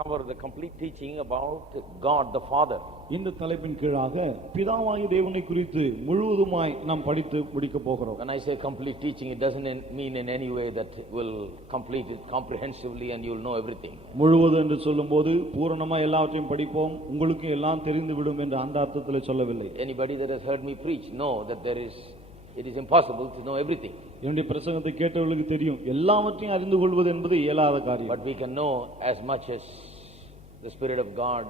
cover the complete teaching about God the Father. இந்த தலைப்பின் கீழாக பிதாவாகிய தேவனை குறித்து முழுவதுமாய் நாம் படித்து முடிக்க போகிறோம். When I say complete teaching, it doesn't mean in any way that will complete it comprehensively and you'll know everything. முழுவது என்று சொல்லும்போது பூரணமாய் எல்லாவற்றையும் படிப்போம், உங்களுக்கு எல்லாம் தெரிந்து விடும் என்று அந்த அர்த்தத்தில் சொல்லவில்லை. Anybody that has heard me preach know that it is impossible to know everything. என்னுடைய பிரசங்கத்தை கேட்டவர்களுக்கு தெரியும் எல்லாவற்றையும் அறிந்து கொள்வது என்பது இயலாத காரியம். But we can know as much as the Spirit of God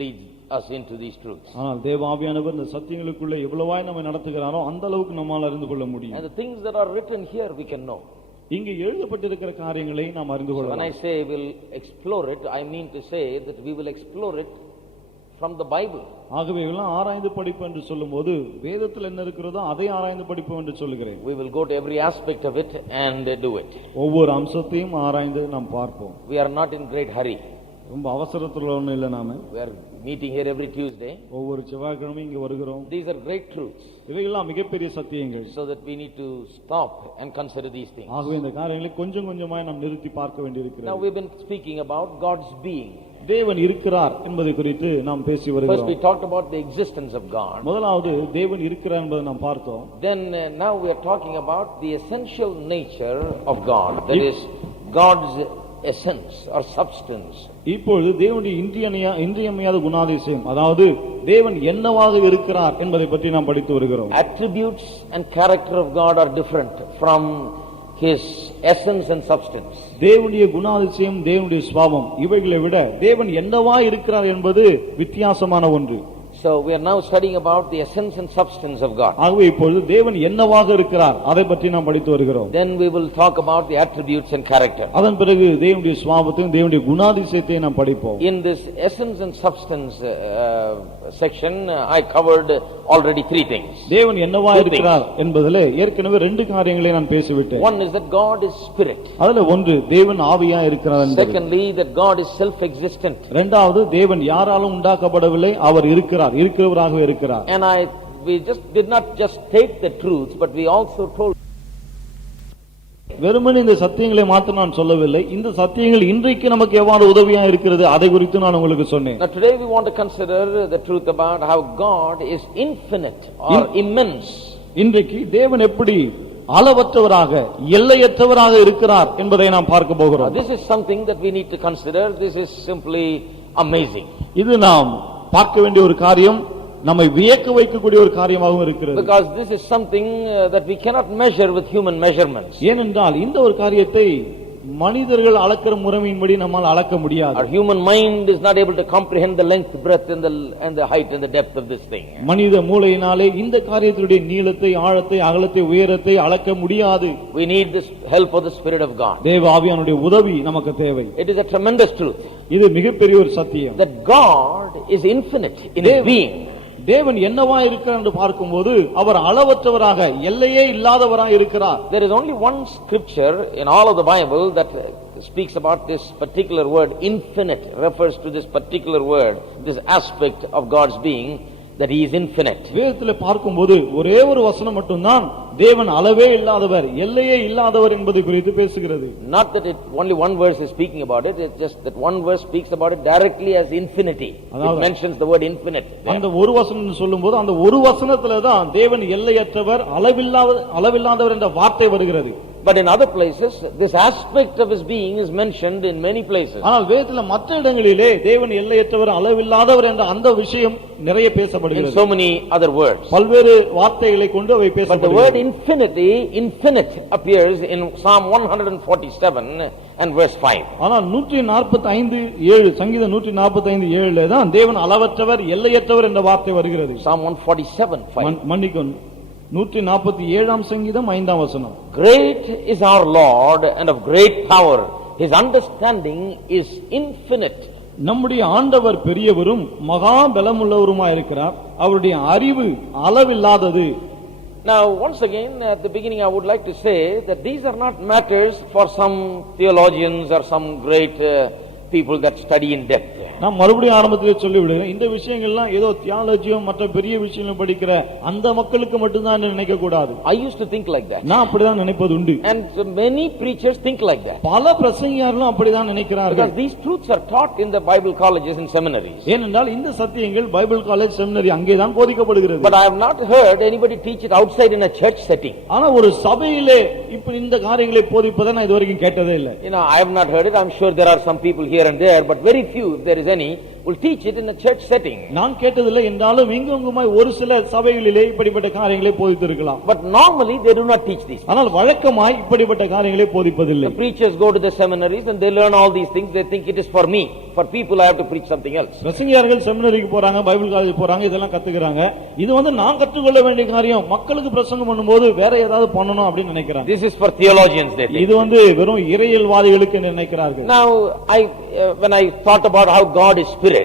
leads us into these truths. ஆனால் தேவ ஆவியானவர் இந்த சத்தியங்களுக்குள்ள எவ்வளவாய் நம்மை நடத்துகிறாரோ அந்த அளவுக்கு நம்மால் அறிந்து கொள்ள முடியும். And the things that are written here we can know. இங்கே எழுதப்பட்டிருக்கிற காரியங்களை நாம் அறிந்து கொள்ளலாம். When I say we'll explore it, I mean to say that we will explore it from the Bible. ஆகவே எல்லாம் ஆராய்ந்து படிப்பு என்று சொல்லும்போது வேதத்தில் என்ன இருக்கிறதோ அதை ஆராய்ந்து படிப்போம் என்று சொல்கிறேன். We will go to every aspect of it and do it. ஒவ்வொரு அம்சத்தையும் ஆராய்ந்து நாம் பார்ப்போம். We are not in great hurry. ரொம்ப அவசரத்துல ஒண்ணும் இல்ல நாம. We are meeting here every Tuesday. ஒவ்வொரு செவ்வாய்க்கிழமை இங்க வருகிறோம். These are great truths. இவையெல்லாம் மிகப்பெரிய சத்தியங்கள். So that we need to stop and consider these things. ஆகவே இந்த காரியங்களை கொஞ்சம் கொஞ்சமாய் நாம் நிறுத்தி பார்க்க வேண்டியிருக்கிறது. Now we've been speaking about God's being. தேவன் இருக்கிறார் என்பதை குறித்து நாம் பேசி வருகிறோம். First we talked about the existence of God. முதலாவது தேவன் இருக்கிறார் என்பதை நாம் பார்த்தோம். Then now we are talking about the essential nature of God. That is God's essence or substance. இப்பொழுது தேவனுடைய இன்றியமையாத குணாதிசயம், அதாவது தேவன் என்னவாக இருக்கிறார் என்பதை பற்றி நாம் படித்து வருகிறோம். Attributes and character of God are different from His essence and substance. தேவனுடைய குணாதிசயம், தேவனுடைய சுபாவம் இவைகளை விட தேவன் என்னவா இருக்கிறார் என்பது வித்தியாசமான ஒன்று. So we are now studying about the essence and substance of God. ஆகவே இப்பொழுது தேவன் என்னவாக இருக்கிறார் அதை பற்றி நாம் படித்து வருகிறோம். Then we will talk about the attributes and character. அதன் பிறகு தேவனுடைய சுபாவத்தையும் தேவனுடைய குணாதிசயத்தையும் நாம் படிப்போம். In this essence and substance section I covered already three things. தேவன் என்னவா இருக்கிறார் என்பதிலே ஏற்கனவே ரெண்டு காரியங்களை நான் பேசிவிட்டேன். One is that God is spirit. அதுல ஒன்று தேவன் ஆவியா இருக்கிறார் என்பது. Secondly, that God is self existent. இரண்டாவது தேவன் யாராலும் உண்டாக்கப்படவில்லை, அவர் இருக்கிறார், இருக்கிறவராகவே இருக்கிறார். And we just did not just take the truths, but we also told வெறுமனே இந்த சத்தியங்களை மாத்திரம் நான் சொல்லவில்லை, இந்த சத்தியங்கள் இன்றைக்கு நமக்கு எவ்வாறு உதவியா இருக்கிறது அதை குறித்து நான் உங்களுக்கு சொன்னேன். Now today we want to consider the truth about how God is infinite or immense. இன்றைக்கு தேவன் எப்படி அளவற்றவராக எல்லையற்றவராக இருக்கிறார் என்பதை நாம் பார்க்க போகிறோம். This is something that we need to consider. This is simply amazing. இது நாம் பார்க்க வேண்டிய ஒரு காரியம், நம்மை வியக்க வைக்கக்கூடிய ஒரு காரியமாகவும் இருக்கிறது. Because this is something that we cannot measure with human measurements. ஏனென்றால் இந்த ஒரு காரியத்தை மனிதர்கள் அளக்கிற முறைமையின்படி நம்மால் அளக்க முடியாது. Our human mind is not able to comprehend the length, breadth and the height and the depth of this thing. மனித மூளையினாலே இந்த காரியத்தினுடைய நீளத்தை, ஆழத்தை, அகலத்தை, உயரத்தை அளக்க முடியாது. We need this help of the Spirit of God. தேவ ஆவியானுடைய உதவி நமக்கு தேவை. It is a tremendous truth. இது மிகப்பெரிய ஒரு சத்தியம். That God is infinite in His being. தேவன் என்னவா இருக்கிறார் என்று பார்க்கும்போது அவர் அளவற்றவராக எல்லையே இல்லாதவராக இருக்கிறார். There is only one scripture in all of the Bible that speaks about this particular word infinite, refers to this particular word, this aspect of God's being, that He is infinite. வேதத்திலே பார்க்கும்போது ஒரே ஒரு வசனம் மட்டும்தான் தேவன் அளவே இல்லாதவர், எல்லையே இல்லாதவர் என்பது குறித்து பேசுகிறது. Not that only one verse is speaking about it, it's just that one verse speaks about it directly as infinity. It mentions the word infinite. அந்த ஒரு வசனம் சொல்லும்போது அந்த ஒரு வசனத்திலே தான் தேவன் எல்லையற்றவர், அளவில்லாதவர் என்ற வார்த்தை வருகிறது. But in other places this aspect of His being is mentioned in many places. ஆனால் வேதத்திலே மற்ற இடங்களிலே தேவன் எல்லையற்றவர், அளவில்லாதவர் என்ற அந்த விஷயம் நிறைய பேசப்படுகிறது. In so many other words. பல்வேறு வார்த்தைகளை கொண்டு அவை பேசப்படுகிறது. But the word infinity, infinite appears in Psalm 147 and verse 5. ஆனால் 145:7 சங்கீதம் 145:7 தான் தேவன் அளவற்றவர், எல்லையற்றவர் என்ற வார்த்தை வருகிறது. Psalm 147:5. மன்னிக்கும், 147ஆம் சங்கீதம் 5ஆம் வசனம். Great is our Lord and of great power. His understanding is infinite. நம்முடைய ஆண்டவர் பெரியவரும் மகா பலமுள்ளவருமாய் இருக்கிறார், அவருடைய அறிவு அளவில்லாதது. Now once again at the beginning I would like to say that these are not matters for some theologians or some great people that study in depth. நான் மறுபடியும் ஆரம்பத்திலே சொல்லிவிடுகிறேன், இந்த விஷயங்கள்லாம் ஏதோ தியாலஜியும் மற்ற பெரிய விஷயங்களும் படிக்கிற அந்த மக்களுக்கு மட்டும்தான் நினைக்க கூடாது. I used to think like that. நான் அப்படிதான் நினைப்பது உண்டு. And so many preachers think like that. பல பிரசங்கியார்களும் அப்படிதான் நினைக்கிறார்கள். Because these truths are taught in the Bible colleges and seminaries. ஏனென்றால் இந்த சத்தியங்கள் பைபிள் காலேஜ் செமினரி அங்கேதான் போதிக்கப்படுகிறது. But I have not heard anybody teach it outside in a church setting. ஆனா ஒரு சபையிலே இப்ப இந்த காரியங்களை போதிப்பதை நான் இதுவரைக்கும் கேட்டதே இல்லை. I have not heard it. I'm sure there are some people here and there, but very few, if there is any, will teach it in a church setting. நான் கேட்டதில்லை என்றாலும் இங்குமாய் ஒரு சில சபைகளிலே இப்படிப்பட்ட காரியங்களை போதித்திருக்கலாம். But normally they do not teach this. ஆனால் வழக்கமாய் இப்படிப்பட்ட காரியங்களை போதிப்பதில்லை. The preachers go to the seminaries and they learn all these things. They think it is for me. For people I have to preach something else. பிரசங்கியார்கள் செமினரிக்கு போறாங்க, Bible college போறாங்க, இதெல்லாம் கத்துக்கறாங்க. இது நான் கற்றுக்கொள்ள வேண்டிய காரியம், மக்களுக்கு பிரசங்கம் பண்ணும்போது வேற ஏதாவது பண்ணணும் அப்படி நினைக்கிறாங்க. This is for theologians, they think. இது வெறும் இறையியல்வாதிகளுக்கு நினைக்கிறார்கள். Now when I thought about how God is spirit,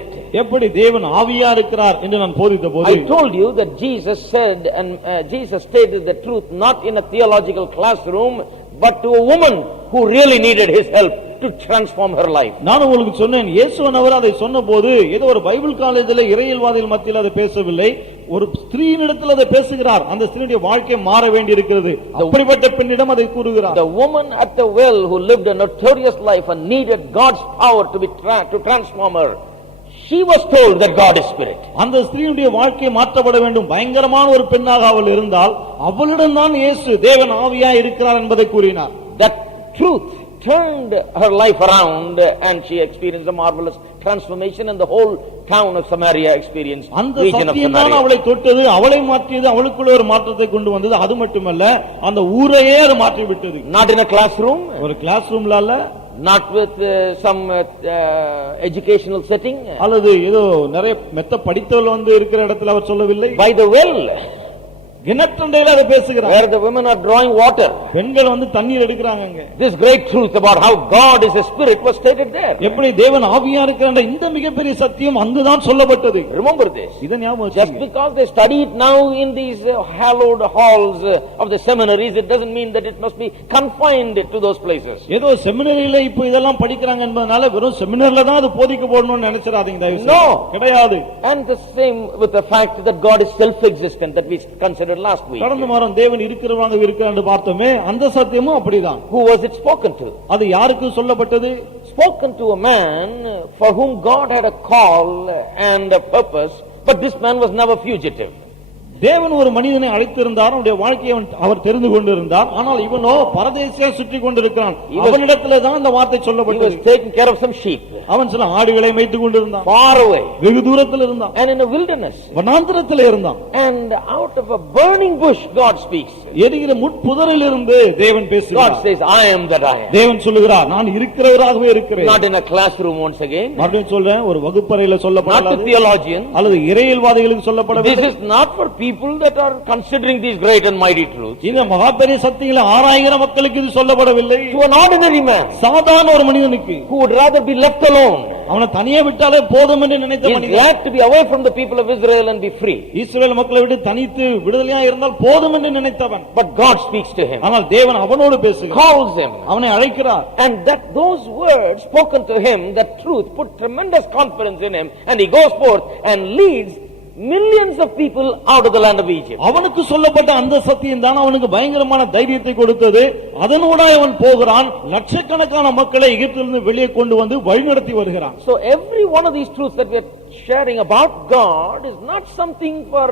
எப்படி தேவன் ஆவியா இருக்கிறார் என்று நான் போதித்தபோது I told you that Jesus said and Jesus stated the truth not in a theological classroom but to a woman who really needed his help to transform her life. நான் உங்களுக்கு சொன்னேன், இயேசுவானவர் அதை சொன்னபோது ஏதோ ஒரு பைபிள் காலேஜிலே இறையியல்வாதிகள் மத்தியில் அதை பேசவில்லை, ஒரு ஸ்திரீயினிடத்தில் அதை பேசுகிறார். அந்த ஸ்திரீயுடைய வாழ்க்கை மாற வேண்டியிருக்கிறது. அப்படிப்பட்ட பெண்ணிடம் அதை கூறுகிறார். The woman at the well who lived a notorious life and needed God's power to transform her, she was told that God is spirit. அந்த ஸ்திரீயுடைய வாழ்க்கை மாற்றப்பட வேண்டும், பயங்கரமான ஒரு பெண்ணாக அவள் இருந்தால் அவளிடம் தான் இயேசு தேவன் ஆவியாய் இருக்கிறார் என்பதை கூறினார். That truth turned her life around and she experienced a marvelous transformation and the whole town of Samaria experienced அந்த region of சத்தியம் தான் Samaria. அவளை தொட்டது, அவளை மாற்றியது, அவளுக்குள்ள ஒரு மாற்றத்தை கொண்டு வந்தது. அது மட்டுமல்ல, அந்த ஊரையே அது மாற்றி விட்டது. Not in a classroom, ஒரு கிளாஸ் ரூம்ல அல்ல, not with some educational setting, அல்லது ஏதோ நிறைய மெத்த படித்தவர்கள் இருக்கிற இடத்துல அவர் சொல்லவில்லை. by the well கிணற்றண்டையில அதை பேசுகிறார், where the women are drawing water. பெண்கள் தண்ணீர் எடுக்கிறாங்க. This great truth about how God is a spirit was stated there. எப்படி தேவன் ஆவியா இருக்கிறார் இந்த மிகப்பெரிய சத்தியம் அங்குதான் சொல்லப்பட்டது. Remember this. இத ஞாபகம் Just வச்சுங்க. because they study it now in these hallowed halls of the seminaries, it doesn't mean that it must be confined to those places. ஏதோ செமினரியில இப்போ இதெல்லாம் படிக்கிறாங்க என்பதனால வெறும் செமினர்ல தான் அது போதிக்கப்படணும்னு நினைச்சிராதீங்க தயவு செய்து. No. கிடையாது. And the same with the fact that God is self-existent that we considered last week. கடந்த வாரம் தேவன் இருக்கிறவராக இருக்கிறார் என்று பார்த்தோமே, அந்த சத்தியமும் அப்படிதான். Who was it spoken to? அது யாருக்கு சொல்லப்பட்டது? Spoken to a man for whom God had a call and a purpose, but this man was never fugitive. தேவன் ஒரு மனிதனை அழைத்திருந்தார், அவருடைய வாழ்க்கையை அவர் தெரிந்து கொண்டிருந்தார். ஆனால் இவனோ பரதேசியா சுற்றி கொண்டிருக்கிறான். அவனிடத்துல தான் இந்த வார்த்தை He சொல்லப்பட்டது. was taking care of some sheep. அவன் சில ஆடுகளை மேய்த்துக் கொண்டிருந்தான். Far away. வெகு தூரத்தில் இருந்தான். And in a wilderness. வனாந்திரத்தில் இருந்தான். And out of a burning bush God speaks. எரிகிற முட்புதரில் இருந்து தேவன் பேசுகிறார். God says, I am that I am. தேவன் சொல்லுகிறார், நான் இருக்கிறவராகவே இருக்கிறேன். Not in a classroom once again. மறுபடியும் சொல்றேன், ஒரு வகுப்பறையில Not to சொல்லப்படாது, theologians. அல்லது இறையியல்வாதிகளுக்கு சொல்லப்படவில்லை. This is not for people that are considering these great and mighty truths. இந்த மகா பெரிய சத்தியங்களை ஆராய்கிற மக்களுக்கு இது சொல்லப்படவில்லை. To an ordinary man சாதாரண ஒரு மனிதனுக்கு, who would rather be left alone. அவனை தனியே விட்டாலே போதும் என்று நினைத்த He is மனிதன், glad to be away from the people of Israel and be free. இஸ்ரவேல் மக்களை விட்டு தனித்து விடுதலையா இருந்தால் போதும் என்று நினைத்தவன். But God speaks to him, ஆனால் தேவன் அவனோடு பேசுகிறார், calls him, அவனை அழைக்கிறார். and that those words spoken to him, that truth, put tremendous confidence in him, and he goes forth and leads millions of people out of the land of Egypt. அவனுக்கு சொல்லப்பட்ட அந்த சத்தியம் தான் அவனுக்கு பயங்கரமான தைரியத்தை கொடுத்தது. அதனோடாய் அவன் போகிறான், லட்சக்கணக்கான மக்களை எகிப்திலிருந்து வெளியே கொண்டு வந்து வழிநடத்தி வருகிறான். So every one of these truths that we are sharing about God is not something for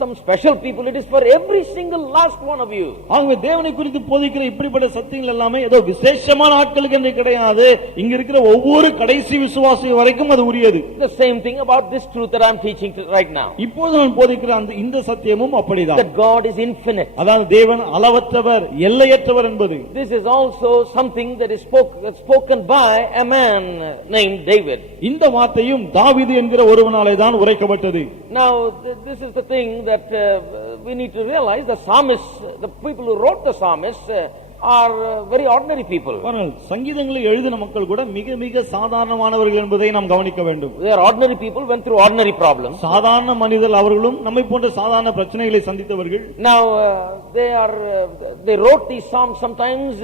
some special people, it is for every single last one of you. ஆகவே தேவனை குறித்து போதிக்கிற இப்படிப்பட்ட சத்தியங்கள் எல்லாமே ஏதோ விசேஷமான ஆட்களுக்கு என்று கிடையாது. இங்க இருக்கிற ஒவ்வொரு கடைசி விசுவாசி வரைக்கும் அது உரியது. The same thing about this truth that I am teaching right now. இப்போது நான் போதிக்கிற இந்த சத்தியமும் அப்படிதான். That God is infinite. அதாவது தேவன் அளவற்றவர், எல்லையற்றவர் என்பது. This is also something that is spoken by a man named David. இந்த வார்த்தையும் தாவீது என்கிற ஒருவனாலே தான் உரைக்கப்பட்டது. Now this is the thing that we need to realize. The psalmists, the people who wrote the psalmists, are very ordinary people. பாருங்கள், சங்கீதங்களை எழுதின மக்கள் கூட மிக மிக சாதாரணமானவர்கள் என்பதை நாம் கவனிக்க வேண்டும். They are ordinary people, went through ordinary problems. சாதாரண மனிதர்கள், அவர்களும் நம்மை போன்ற சாதாரண பிரச்சனைகளை சந்தித்தவர்கள். Now they wrote these psalms sometimes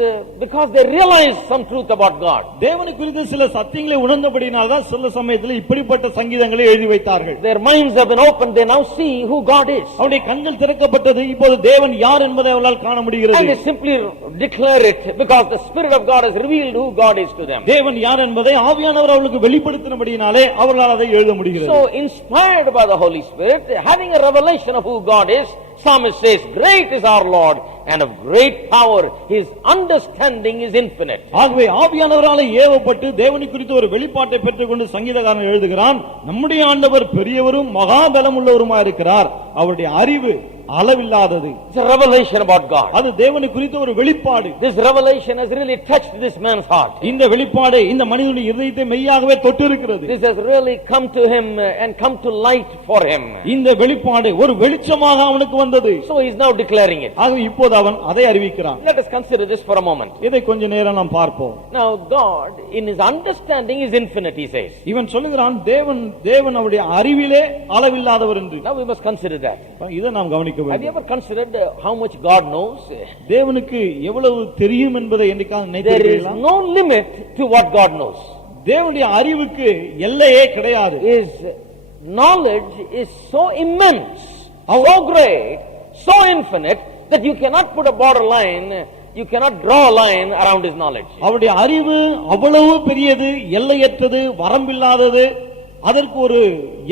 because they realized some truth about God. தேவனை குறித்து சில சத்தியங்களை உணர்ந்தபடியினால் தான் சில சமயத்தில் இப்படிப்பட்ட சங்கீதங்களை எழுதி வைத்தார்கள். Their minds have been opened, they now see who God is. அவருடைய கண்கள் திறக்கப்பட்டது, இப்போது தேவன் யார் என்பதை அவர்களால் காண முடிகிறது. And they simply declare it because the Spirit of God has revealed who God is to them. தேவன் யார் என்பதை ஆவியானவர் அவர்களுக்கு வெளிப்படுத்தினபடியினாலே அவர்களால் அதை எழுத முடிகிறது. So inspired by the Holy Spirit, having a revelation of who God is, Psalmist says, great is our Lord and of great power, his understanding is infinite. ஆகவே ஆவியானவரால் ஏவப்பட்டு தேவனை குறித்து ஒரு வெளிப்பாட்டை பெற்றுக்கொண்டு சங்கீதக்காரன் எழுதுகிறான், நம்முடைய ஆண்டவர் பெரியவரும் மகா பலமுள்ளவருமாய் இருக்கிறார், அவருடைய அறிவு அளவில்லாதது. It's a revelation about God. அது தேவனை குறித்த ஒரு வெளிப்பாடு. This revelation has really touched this man's heart. இந்த வெளிப்பாடு இந்த மனிதனுடைய இதயத்தை மெய்யாகவே தொட்டு இருக்கிறது. This has really come to him and come to light for him. இந்த வெளிப்பாடு ஒரு வெளிச்சமாக அவனுக்கு வந்தது. So he is now declaring it. ஆகவே இப்போது அவன் அதை அறிவிக்கிறான். Let us consider this for a moment. இதை கொஞ்ச நேரம் நாம் பார்ப்போம். Now God in his understanding is infinite, he says. இவன் சொல்லுகிறான், தேவன் அவருடைய அறிவிலே அளவில்லாதவர் என்று. Now we must consider that. இதை நாம் கவனிக்க Have you வேண்டும். ever considered how much God knows? தேவனுக்கு எவ்வளவு தெரியும் என்பதை என்னைக்காவது There is நினைத்திருக்கிறீர்களா? no limit to what God knows. தேவனுடைய அறிவுக்கு எல்லையே கிடையாது. His knowledge is so immense, so great, so infinite that you cannot put a borderline, you cannot draw a line around his knowledge. அவருடைய அறிவு அவ்வளவு பெரியது, எல்லையற்றது, வரம்பில்லாதது. அதற்கு ஒரு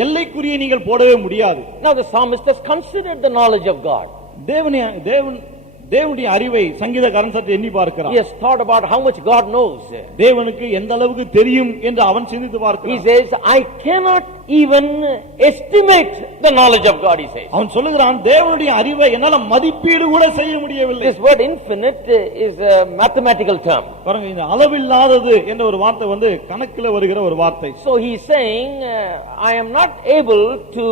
எல்லைக்குறியை நீங்கள் போடவே முடியாது. Now the psalmist has considered the knowledge of God. தேவனுடைய அறிவை சங்கீதக்காரன் சற்று எண்ணி பார்க்கிறான். He has thought about how much God knows. தேவனுக்கு எந்த அளவுக்கு தெரியும் என்று அவன் சிந்தித்து He பார்க்கிறான். says, I cannot even estimate the knowledge of God, he says. அவன் சொல்லுகிறான், தேவனுடைய அறிவை என்னால மதிப்பீடு கூட செய்ய முடியவில்லை. This word infinite is a mathematical term. பாருங்க, இந்த அளவில்லாதது என்ற ஒரு வார்த்தை வந்து கணக்கில் வருகிற ஒரு வார்த்தை. So he is saying, I am not able to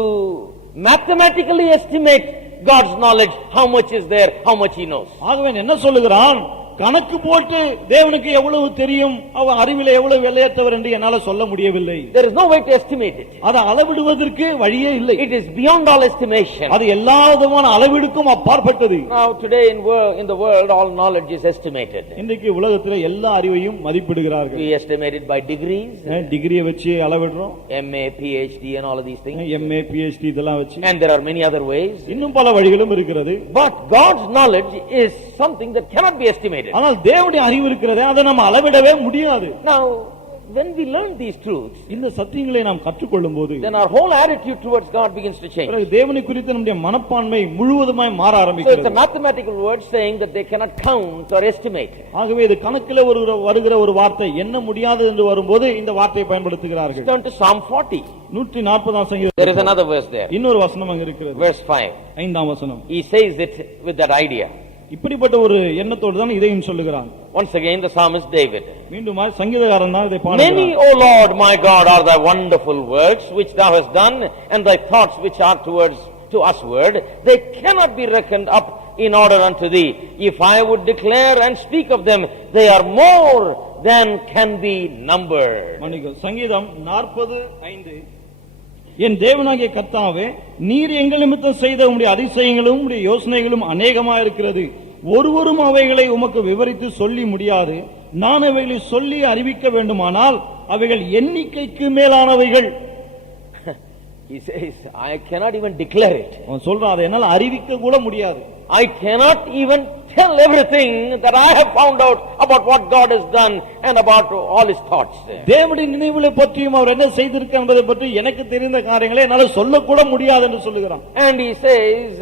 mathematically estimate God's knowledge, how much is there, how much he knows. ஆகவே என்ன சொல்லுகிறான், கணக்கு போட்டு தேவனுக்கு எவ்வளவு தெரியும், அவன் அறிவிலே எவ்வளவு வெள்ளையற்றவர் என்று என்னால சொல்ல முடியவில்லை. There is no way to estimate it. அதை அளவிடுவதற்கு வழியே இல்லை. It is beyond all estimation. அது எல்லா விதமான அளவிடுக்கும் அப்பாற்பட்டது. Now today in the world all knowledge is estimated. இன்றைக்கு உலகத்துல எல்லா அறிவையும் மதிப்பிடுகிறார்கள். We estimate it by degrees. டிகிரியை வச்சு அளவிடுறோம். MA, PhD and all of these things. MA, PhD இதெல்லாம் வச்சு. And there are many other ways. இன்னும் பல வழிகளும் இருக்கிறது. But God's knowledge is something that cannot be estimated. ஆனால் தேவனுடைய அறிவு இருக்கிறதே, அதை நம்ம அளவிடவே முடியாது. Now when we learn these truths, இந்த சத்தியங்களை நாம் கற்றுக்கொள்ளும் போது then our whole attitude towards God begins to change. தேவனை குறித்து நம்முடைய மனப்பான்மை முழுவதுமாய் மாற So it's ஆரம்பிக்கிறது. a mathematical word saying that they cannot count or estimate. ஆகவே இது கணக்கில் வருகிற ஒரு வார்த்தை, எண்ண முடியாது என்று வரும்போது இந்த வார்த்தையை பயன்படுத்துகிறார்கள். Turn to Psalm 40. 140 சங்கீதம். There is another verse there. இன்னொரு வசனம் அங்க இருக்கிறது. Verse 5. 5ஆம் வசனம். He says it with that idea. இப்படிப்பட்ட ஒரு எண்ணத்தோடு தான் இதையும் சொல்லுகிறான். Once again the psalmist David. மீண்டும் சங்கீதக்காரன் தான் இதை பாடுகிறான். Many, O Lord my God, are thy wonderful works which thou hast done, and thy thoughts which are to usward, they cannot be reckoned up in order unto thee. If I would declare and speak of them, they are more than can be numbered. சங்கீதம் 40:5. என் தேவனாகிய கர்த்தாவே, நீர் எங்கள் நிமித்தம் செய்த உம்முடைய அதிசயங்களும் உம்முடைய யோசனைகளும் அநேகமாயிருக்கிறது. ஒருவரும் அவைகளை உமக்கு விவரித்து சொல்லி முடியாது. நான் அவைகளை சொல்லி அறிவிக்க வேண்டுமானால் அவைகள் எண்ணிக்கைக்கு மேலானவைகள். He says, I cannot even declare it. அவன் சொல்றான், அதை என்னால் அறிவிக்க கூட முடியாது. I cannot even tell everything that I have found out about what God has done and about all his thoughts. தேவனுடைய நினைவுகளை பற்றியும் அவர் என்ன செய்திருக்கார் என்பதை பற்றி எனக்கு தெரிந்த காரியங்களை என்னால் சொல்லக்கூட முடியாது என்று சொல்லுகிறான். And he says,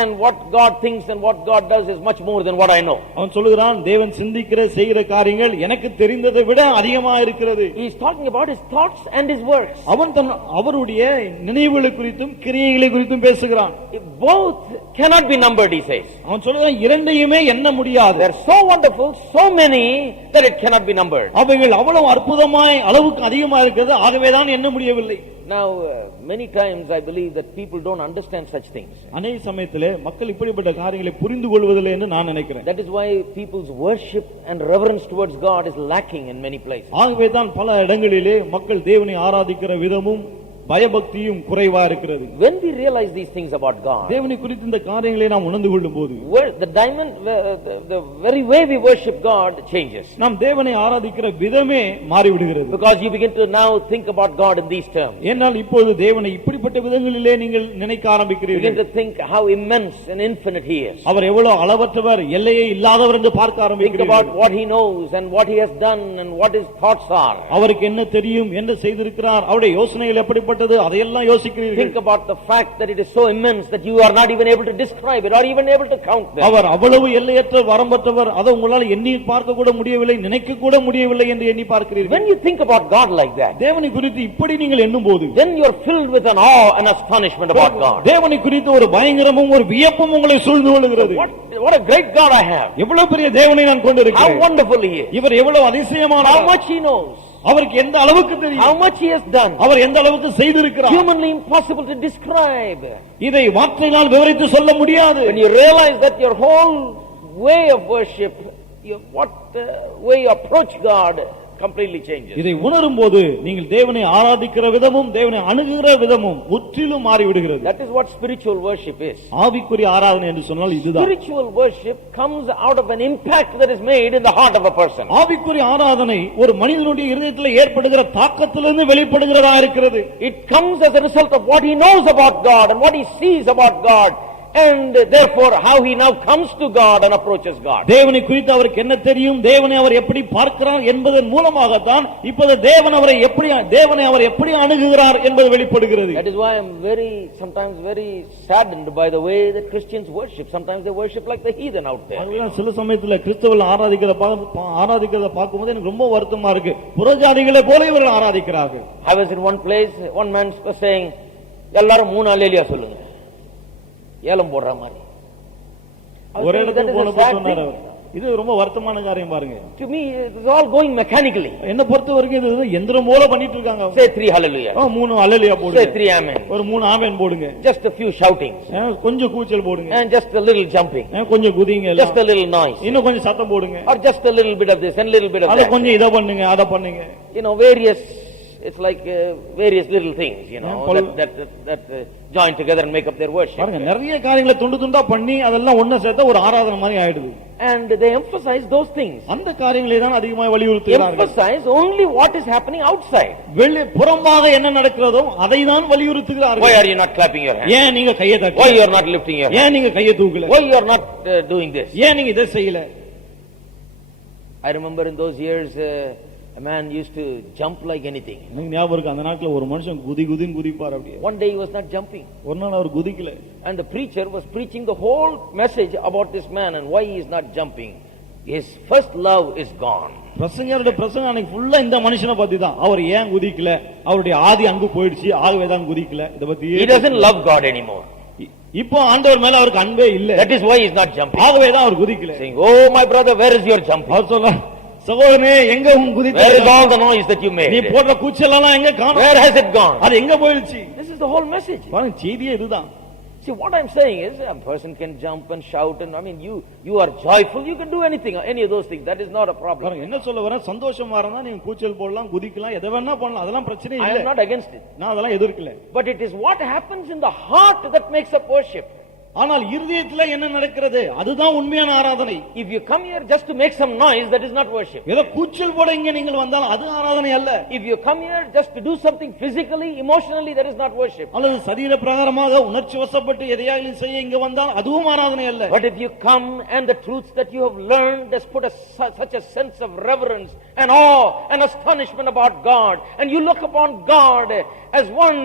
and what God thinks and what God does is much more than what I know. அவன் சொல்லுகிறான், தேவன் சிந்திக்கிற செய்கிற காரியங்கள் எனக்கு தெரிந்ததை விட அதிகமாக இருக்கிறது. He is talking about his thoughts and his works. அவருடைய நினைவுகளை குறித்தும் கிரியைகளை குறித்தும் பேசுகிறான். Both cannot be numbered, he he says. அவன் சொல்றான் இரண்டையுமே எண்ண முடியாது. They are so wonderful, so many that it cannot be numbered. அவைகள் அவ்வளவு அற்புதமாய் அளவுக்கு அதிகமா இருக்கிறது, ஆகவேதான் எண்ண முடியவில்லை. Now many times I believe that people don't understand such things. அநேக சமயத்திலே மக்கள் இப்படிப்பட்ட காரியங்களை புரிந்து கொள்வதில்லை என்று நான் நினைக்கிறேன். That is why people's worship and reverence towards God is lacking in many places. ஆகவேதான் பல இடங்களிலே மக்கள் தேவனை ஆராதிக்கிற விதமும் பயபக்தியும் குறைவா இருக்கிறது. When we realize these things about God, தேவனை குறித்து இந்த காரியங்களை நாம் உணர்ந்து கொள்ளும்போது the very way we worship God changes. நாம் தேவனை ஆராதிக்கிற விதமே மாறிவிடுகிறது. Because you begin to now think about God in these terms. ஏனால் இப்போது தேவனை இப்படிப்பட்ட விதங்களிலே நீங்கள் நினைக்க ஆரம்பிக்கிறீர்கள். Begin to think how immense and infinite he is. அவர் எவ்வளவு அளவற்றவர், எல்லையே இல்லாதவர் என்று பார்க்க ஆரம்பிக்கிறீர்கள். Think about what he knows and what he has done and what his thoughts are. அவருக்கு என்ன தெரியும், என்ன செய்திருக்கிறார், அவருடைய யோசனைகள் எப்படி அதையெல்லாம் யோசிக்கிறீர்கள். Think about the fact that it is so immense that you are not even able to describe it or even able to count them. அவர் அவ்வளவு எல்லையற்ற வரம்பற்றவர், அதை உங்களால் எண்ணி பார்க்க கூட முடியவில்லை, நினைக்க கூட முடியவில்லை என்று எண்ணி பார்க்கிறீர்கள். When you think about God like that, தேவனை குறித்து இப்படி நீங்கள் எண்ணும்போது, then you are filled with an awe and astonishment about God. தேவனை குறித்து ஒரு பயங்கரமும் ஒரு வியப்பும் உங்களை சூழ்ந்து கொள்கிறது. What a great God I have. எவ்வளவு பெரிய தேவனை நான் கொண்டிருக்கிறேன். How wonderful he is. இவர் எவ்வளவு அதிசயமானவர். How much he knows. அவருக்கு எந்த அளவுக்கு தெரியும். How much he has done. அவர் எந்த அளவுக்கு செய்திருக்கிறார். Humanly impossible to describe. இதை வார்த்தைகளால் விவரித்து சொல்ல முடியாது. When you realize that your whole way of worship, what way you approach God completely changes. இதை உணரும்போது நீங்கள் தேவனை ஆராதிக்கிற விதமும் தேவனை அணுகுகிற விதமும் முற்றிலும் மாறிவிடுகிறது. That is what spiritual worship is. ஆவிக்குரிய ஆராதனை என்று சொன்னால் இதுதான். Spiritual worship comes out of an impact that is made in the heart of a person. ஆவிக்குரிய ஆராதனை ஒரு மனிதனுடைய இதயத்தில் ஏற்படுகிற தாக்கத்திலிருந்து வெளிப்படுகிறதா இருக்கிறது. It comes as a result of what he knows about God and what he sees about God. And therefore how he now comes to God and approaches God. தேவனை குறித்து அவருக்கு என்ன தெரியும், தேவனை அவர் எப்படி பார்க்கிறார் என்பதன் மூலமாக தான் இப்போது தேவனை அவர் எப்படி அணுகுகிறார் என்பது வெளிப்படுகிறது. That is why I am sometimes very saddened by the way that Christians worship. Sometimes they worship like the heathen out there. சில சமயத்துல கிறிஸ்தவர்கள் ஆராதிக்கிறத பார்க்கும்போது எனக்கு ரொம்ப வருத்தமா இருக்கு. புறஜாதிகளை போல இவர்கள் ஆராதிக்கிறார்கள். I was in one place, one man was saying, எல்லாரும் 3 அல்லேலூயா சொல்லுங்க. ஏலம் போடுற மாதிரி. ஒரு இடத்துக்கு போனப்ப சொன்னார் அவர். இது ரொம்ப வருத்தமான காரியம் பாருங்க. To me it is all going mechanically. என்ன பொறுத்த வரைக்கும் இது யந்திரம் போல பண்ணிட்டு இருக்காங்க. Say 3 hallelujah. 3 அல்லேலூயா போடுங்க. Say 3 amen. ஒரு 3 ஆமென் போடுங்க. Just a few shoutings. கொஞ்சம் கூச்சல் போடுங்க. And just a little jumping. கொஞ்சம் குதிங்க. Just a little noise. இன்னும் கொஞ்சம் சத்தம் போடுங்க. Or just a little bit of this and little bit of that. அத கொஞ்சம் இத பண்ணுங்க, அத பண்ணுங்க. It's like various little things, that join together and make up their worship. பாருங்க, நிறைய காரியங்களை துண்டு துண்டா பண்ணி அதெல்லாம் ஒண்ணா சேர்த்தா ஒரு ஆராதனை மாதிரி ஆயிடுது. And they emphasize those things. அந்த காரியங்களை தான் அதிகமாக வலியுறுத்துகிறார்கள். Emphasize only what is happening outside. வெளியே புறம்பாக என்ன நடக்கிறதோ அதை தான் வலியுறுத்துகிறார்கள். Why are you not clapping your hands? ஏன் நீங்க கையை தட்டல? Why you are not lifting your hands? ஏன் நீங்க கையை தூக்கல? Why you are not doing this? ஏன் நீங்க இத செய்யல? I remember in those years a man used to jump like anything. எனக்கு ஞாபகம் இருக்கு, அந்த நாட்ல ஒரு மனுஷன் குதின்னு குதிப்பார் அப்படியே. One day he was not jumping. ஒரு நாள் அவர் குதிக்கல. And the preacher was preaching the whole message about this man and why he is not jumping. His first love is gone. பிரசங்கரோட பிரசங்கம் அன்னைக்கு ஃபுல்லா இந்த மனுஷனை பத்தி தான். அவர் ஏன் குதிக்கல, அவருடைய ஆதி அங்கு போயிடுச்சு, ஆகவே தான் குதிக்கல. இத பத்தி he doesn't love God anymore. இப்போ ஆண்டவர் மேல அவருக்கு அன்பே இல்ல. That is why he is not jumping. ஆகவே தான் அவர் குதிக்கல. Saying, oh my brother, where is your jumping? அவர் சொல்ல, சகோதரனே எங்க உன் குதித்த? Where is all the noise that you made? நீ போடுற கூச்சல் எல்லாம் எங்க காணோம்? Where has it gone? அது எங்க போயிடுச்சு? This is the whole message. பாருங்க, செய்தியே இதுதான். See, what I'm saying is a person can jump and shout and you are joyful, you can do anything, any of those things. That is not a problem. பாருங்க, என்ன சொல்ல வரேன், சந்தோஷமா இருந்தா நீங்க கூச்சல் போடலாம், குதிக்கலாம், எதை வேணா பண்ணலாம், அதெல்லாம் பிரச்சனை இல்ல. I am not against it. நான் அதெல்லாம் எதிர்க்கல. But it is what happens in the heart that makes up worship. ஆனால் இருதயத்துல என்ன நடக்கிறது, அதுதான் உண்மையான ஆராதனை. If you come here just to make some noise, that is not worship. ஏதோ கூச்சல் போட இங்க நீங்கள் வந்தால் அது ஆராதனை அல்ல. If you come here just to do something physically, emotionally, that is not worship. அல்லது சரீர பிரகாரமாக உணர்ச்சி வசப்பட்டு எதையாவது செய்ய இங்க வந்தால் அதுவும் ஆராதனை அல்ல. But if you come and the truths that you have learned has put such a sense of reverence and awe and astonishment about God, and you look upon God as one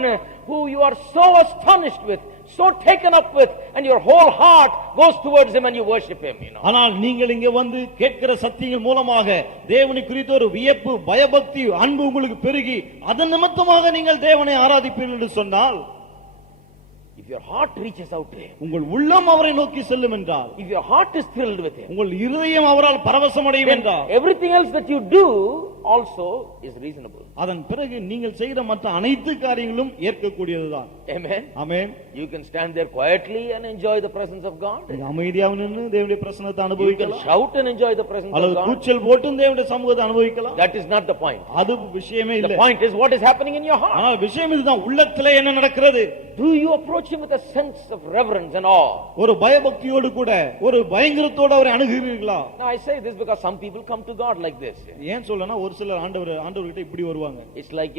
who you are so astonished with, so taken up with, and your whole heart goes towards him and you worship him, ஆனால் நீங்கள் இங்க வந்து கேட்கிற சத்தியங்கள் மூலமாக தேவனை குறித்த ஒரு வியப்பு, பயபக்தி, அன்பு உங்களுக்கு பெருகி அதன் நிமித்தமாக நீங்கள் தேவனை ஆராதிப்பீர்கள் என்று சொன்னால், if If your heart reaches out to him, உங்கள் உள்ளம் அவரை நோக்கி செல்லும் என்றால், if your heart is thrilled with him, உங்கள் இருதயம் அவரால் பரவசமடையும் என்றால், everything else that you do also is reasonable. அதன் பிறகு நீங்கள் செய்கிற மற்ற அனைத்து காரியங்களும் ஏற்கக்கூடியதுதான். Amen. Amen. You can stand there quietly and enjoy the presence of God. அமைதியாக நின்று தேவனுடைய பிரசன்னத்தை You can அனுபவிக்கலாம். shout and enjoy the presence of அல்லது God. கூச்சல் போட்டும் தேவனுடைய சமூகத்தை அனுபவிக்கலாம். That is not the point. அது விஷயமே The இல்லை. point is what is happening in your heart. ஆனால் விஷயம் இதுதான், உள்ளத்திலே என்ன நடக்கிறது? Do you approach him with a sense of reverence and awe? ஒரு பயபக்தியோடு கூட, ஒரு பயங்கரத்தோடு அவரை அணுகுகிறீர்களா? Now I say this because some people come to God like this. ஏன் சொல்லனா, ஒரு சிலர் ஆண்டவர்கிட்ட இப்படி வருவாங்க. It's like,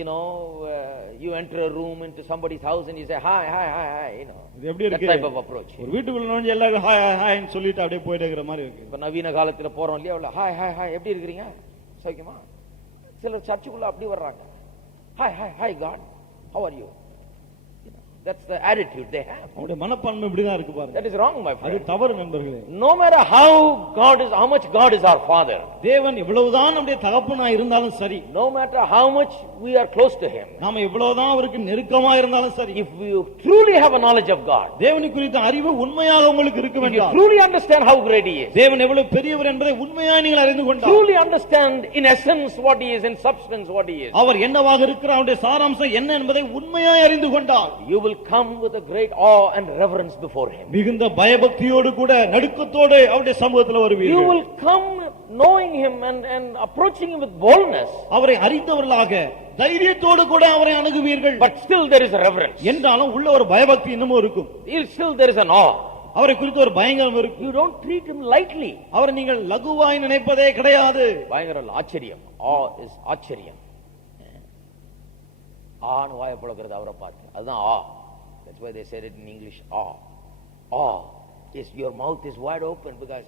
you enter a room into somebody's house and you say hi, hi, hi, hi, இது எப்படி that இருக்கு? type of approach. ஒரு வீட்டுக்குள்ள நுழைஞ்சு எல்லாரும் ஹாய் ஹாய் ஹாய்ன்னு சொல்லிட்டு அப்படியே போயிட்டே இருக்கிற மாதிரி இருக்கு. இப்ப நவீன காலத்துல போறோம் இல்லையா, ஹாய் ஹாய் ஹாய் எப்படி இருக்கீங்க, சௌக்கியமா? சிலர் சர்ச்சுக்குள்ள அப்படி வர்றாங்க, hi hi hi God, how are you? That's the attitude they have. அவருடைய மனப்பான்மை இப்படிதான் இருக்கு பாருங்க. That is wrong, my அது friend. தவறு நண்பர்களே. No matter how much God is our father, தேவன் எவ்வளவுதான் நம்முடைய தகப்பனா இருந்தாலும் சரி, no matter how much we are close to him, நாம எவ்வளவுதான் அவருக்கு நெருக்கமா இருந்தாலும் சரி, if you truly have a knowledge of God, தேவனை குறித்த அறிவு உண்மையாக உங்களுக்கு இருக்க if you வேண்டும். truly understand how great he is, தேவன் எவ்வளவு பெரியவர் என்பதை உண்மையாக நீங்கள் அறிந்து கொண்டால், truly understand in essence what he is, in substance what he is, அவர் என்னவாக இருக்கிறார், அவருடைய சாராம்சம் என்ன என்பதை உண்மையாக அறிந்து கொண்டால், you will come with a great awe and reverence before him. மிகுந்த பயபக்தியோடு கூட நடுக்கத்தோடு அவருடைய சமூகத்தில் You வருவீர்கள். will come knowing him and approaching him with boldness, அவரை அறிந்தவர்களாக தைரியத்தோடு கூட அவரை அணுகுவீர்கள். but still there is a reverence. என்றாலும் உள்ள ஒரு பயபக்தி இன்னமும் இருக்கும். Still there is an awe. அவரை குறித்து ஒரு பயங்கரம் இருக்கும். You don't treat him lightly. அவரை நீங்கள் லகுவாய் நினைப்பதே கிடையாது. பயங்கரம் ஆச்சரியம். Awe is ஆச்சரியம். ஆன்னு வாயை புழக்கிறது அவரை பார்த்து, அதுதான் awe. That's why they said it in English, awe. Awe is your mouth is wide open because,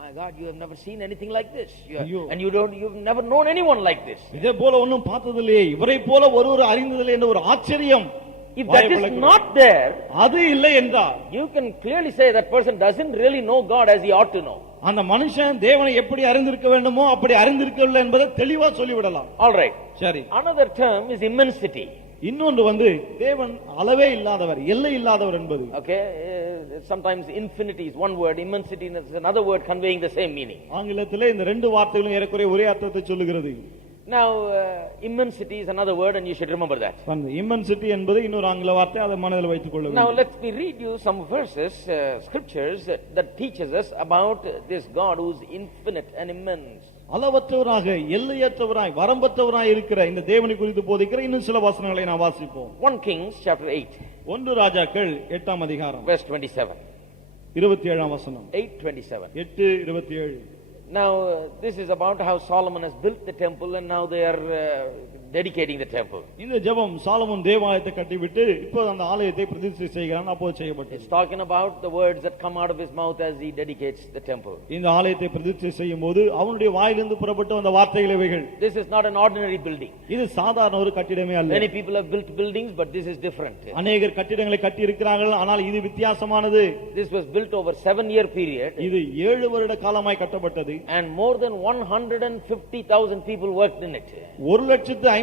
my God, you have never seen anything like this. And you've never known anyone like this. இதே போல ஒன்றும் பார்த்ததில்லையே, இவரை போல ஒருவர் அறிந்ததில்லை என்ற ஒரு ஆச்சரியம். If that is not there, அது இல்லை என்றால், you can clearly say that person doesn't really know God as he ought to know. அந்த மனுஷன் தேவனை எப்படி அறிந்திருக்க வேண்டுமோ அப்படி அறிந்திருக்கவில்லை என்பதை தெளிவா சொல்லிவிடலாம். All right. சரி. Another term is immensity. இன்னொன்று தேவன் அளவே இல்லாதவர், எல்லை இல்லாதவர் என்பது. Okay, sometimes infinity is one word, immensity is another word conveying the same meaning. ஆங்கிலத்திலே இந்த ரெண்டு வார்த்தைகளும் ஏறக்குறைய ஒரே அர்த்தத்தை சொல்லுகிறது. Now immensity is another word and you should remember that. immensity என்பது இன்னொரு ஆங்கில வார்த்தை, அதை மனதில் வைத்துக் கொள்ள வேண்டும். Now let me read you some verses, scriptures that teaches us about this God who is infinite and immense. அளவற்றவராக, எல்லையற்றவராய், வரம்பற்றவராய் இருக்கிற இந்த தேவனை குறித்து போதிக்கிற இன்னும் சில வசனங்களை நாம் வாசிப்போம். 1 Kings chapter 8. 1 ராஜாக்கள் 8ஆம் அதிகாரம் verse 27. 27ஆம் வசனம். 8:27. 8:27. Now this is about how Solomon has built the temple and now they are dedicating the temple. இந்த ஜெபம் சாலமோன் தேவாலயத்தை கட்டிவிட்டு இப்போ அந்த ஆலயத்தை பிரதிஷ்டை செய்கிறான், அப்போ செய்யப்பட்டது. It's talking about the words that come out of his mouth as he dedicates the temple. இந்த ஆலயத்தை பிரதிஷ்டை செய்யும்போது அவனுடைய வாயிலிருந்து புறப்பட்ட அந்த வார்த்தைகள் இவைகள். This is not an ordinary building. இது சாதாரண ஒரு கட்டிடமே அல்ல. Many people have built buildings but this is different. அநேகர் கட்டிடங்களை கட்டி இருக்கிறார்கள், ஆனால் இது வித்தியாசமானது. This was built over 7-year period. இது 7 வருட காலமாய் கட்டப்பட்டது. And more than 150,000 people worked in it. 1,50,000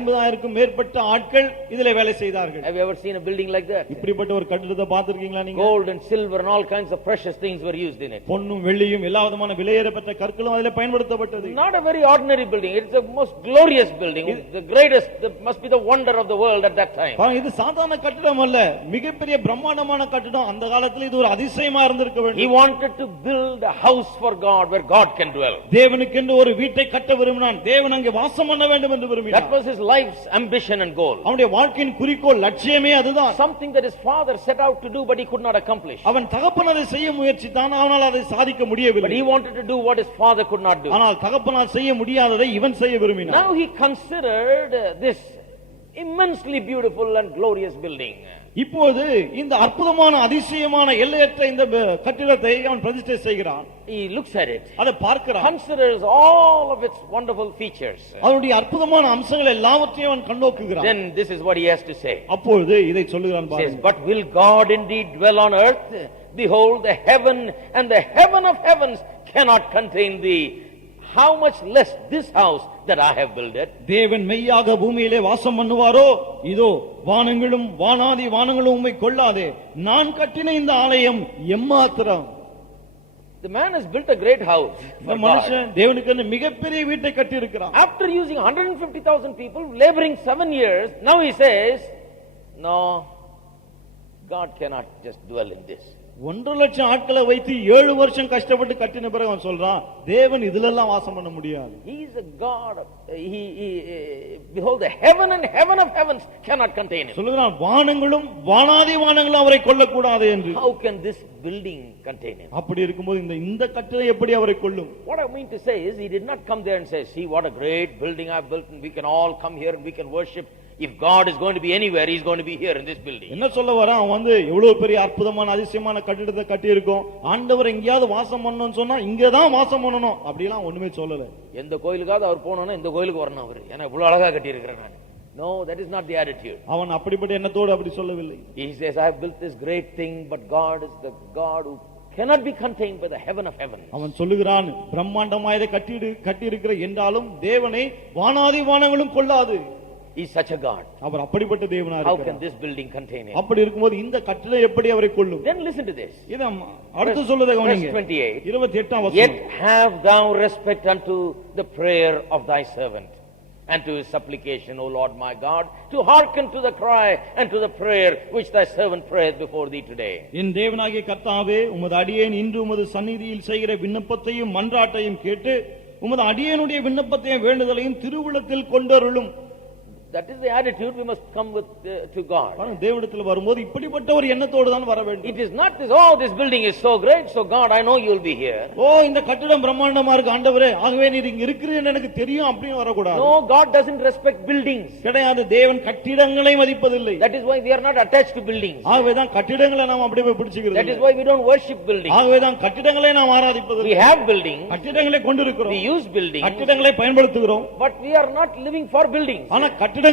மேற்பட்ட ஆட்கள் இதிலே வேலை செய்தார்கள். Have you ever seen a building like that? இப்படிப்பட்ட ஒரு கட்டிடத்தை பார்த்திருக்கீங்களா நீங்க? Gold and silver and all kinds of precious things were used in it. பொன்னும் வெள்ளியும் எல்லா விதமான விலையேறப்பட்ட கற்களும் அதிலே பயன்படுத்தப்பட்டது. Not a very ordinary building. It's a most glorious building. The greatest, must be the wonder of the world at that time. இது சாதாரண கட்டிடம் அல்ல, மிகப்பெரிய பிரம்மாண்டமான கட்டிடம். அந்த காலத்துல இது ஒரு அதிசயமா இருந்திருக்க வேண்டும். He wanted to build a house for God where God can dwell. தேவனுக்கென்று ஒரு வீட்டை கட்ட விரும்பினான், தேவன் அங்கே வாசம் பண்ண வேண்டும் என்று விரும்பினார். That was his life's ambition and goal. அவனுடைய வாழ்க்கையின் குறிக்கோள், லட்சியமே அதுதான். Something that his father set out to do but he could not accomplish. அவன் தகப்பன் அதை செய்ய முயற்சித்தான், ஆனால் அதை சாதிக்க முடியவில்லை. But he wanted to do what his father could not do. ஆனால் தகப்பனால் செய்ய முடியாததை இவன் செய்ய விரும்பினான். Now he considered this immensely beautiful and glorious building. இப்போது இந்த அற்புதமான அதிசயமான எல்லையற்ற இந்த கட்டிடத்தை அவன் பிரதிஷ்டை செய்கிறான். He looks at it, அதை பார்க்கிறான், considers all of its wonderful features. அதனுடைய அற்புதமான அம்சங்கள் எல்லாவற்றையும் அவன் கண்ணோக்குகிறான். Then this is what he has to say. அப்பொழுது இதை சொல்லுகிறான் Says, பாருங்க. but will God indeed dwell on earth? Behold, the heaven and the heaven of heavens cannot contain thee. how much less this house that I have builded. தேவன் மெய்யாக பூமியிலே வாசம் பண்ணுவாரோ, இதோ வானங்களும் வானாதி வானங்களும் உம்மை கொள்ளாதே, நான் கட்டின இந்த ஆலயம் எம்மாத்திரம். The man has built a great house இந்த for God. மனுஷன் தேவனுக்கு மிகப்பெரிய வீட்டை கட்டி இருக்கிறான். After using 150,000 people, laboring 7 years, now he says, no, God cannot just dwell in this. 1,00,000 ஆட்களை வைத்து 7 வருஷம் கஷ்டப்பட்டு கட்டின பிறகு அவன் சொல்றான், தேவன் இதுல எல்லாம் வாசம் பண்ண முடியாது. He is a God. Behold, the heaven and heaven of heavens cannot contain him. சொல்லுகிறான், வானங்களும் வானாதி வானங்களும் அவரை கொள்ளக்கூடாது என்று. How can this building contain him? அப்படி இருக்கும்போது இந்த கட்டளை எப்படி அவரை கொள்ளும்? What I mean to say is, he did not come there and say, see what a great building I have built and we can all come here and we can worship. If God is going to be anywhere, he is going to be here in this building. என்ன சொல்ல வரான்? அவன் எவ்வளவு பெரிய அற்புதமான அதிசயமான கட்டிடத்தை கட்டி இருக்கோம், ஆண்டவர் எங்கேயாவது வாசம் பண்ணணும்னு சொன்னா இங்க தான் வாசம் பண்ணணும் அப்படிலாம் ஒண்ணுமே சொல்லல. எந்த கோயிலுக்காவது அவர் போனோம்னா இந்த கோயிலுக்கு வரணும் அவர், ஏன்னா இவ்வளவு அழகா கட்டி இருக்கிறேன் நான். No, that is not the attitude. அவன் அப்படிப்பட்ட எண்ணத்தோடு அப்படி சொல்லவில்லை. He says, I have built this great thing, but God is the God who cannot be contained by the heaven of heaven. அவன் சொல்லுகிறான், பிரம்மாண்டமாயதை கட்டி இருக்கிற என்றாலும் தேவனை வானாதி வானங்களும் கொள்ளாது. He is such a God. அவர் அப்படிப்பட்ட தேவனா How இருக்கிறார். can this building contain him? அப்படி இருக்கும்போது இந்த கட்டளை எப்படி அவரை கொள்ளும்? Then listen to this. இத அடுத்து சொல்லுதே கவனிங்க. 28 வசனம். Yet have thou respect unto the prayer of thy servant and to his supplication, O Lord my God, to hearken to the cry and to the prayer which thy servant prayeth before thee today. என் தேவனாகிய கர்த்தாவே, உமது அடியேன் இன்று உமது சந்நிதியில் செய்கிற விண்ணப்பத்தையும் மன்றாட்டையும் கேட்டு உமது அடியேனுடைய விண்ணப்பத்தையும் வேண்டுதலையும் திருவுள்ளத்தில் கொண்டருளும். That is the attitude we must come with to God. தேவனிடத்தில் வரும்போது இப்படிப்பட்ட ஒரு எண்ணத்தோடு தான் வர வேண்டும். It is not this, oh, this building is so great, so God, I know you will be here. ஓ, இந்த கட்டடம் பிரம்மாண்டமா இருக்கு ஆண்டவரே, ஆகவே நீர் இங்க இருக்கிறீன்னு எனக்கு தெரியும் அப்படின்னு வரக்கூடாது. No, God doesn't respect buildings. கிடையாது, தேவன் கட்டிடங்களை மதிப்பதில்லை. That is why we are not attached to buildings. ஆகவே தான் கட்டிடங்களை நாம் அப்படியே பிடிச்சுக்கிறது. That is why we don't worship buildings. ஆகவே தான் கட்டிடங்களை நாம் ஆராதிப்பதில்லை. We have buildings. கட்டிடங்களை கொண்டிருக்கிறோம். We use buildings. கட்டிடங்களை பயன்படுத்துகிறோம். But we are not living for buildings. ஆனா கட்டிடங்களுக்காக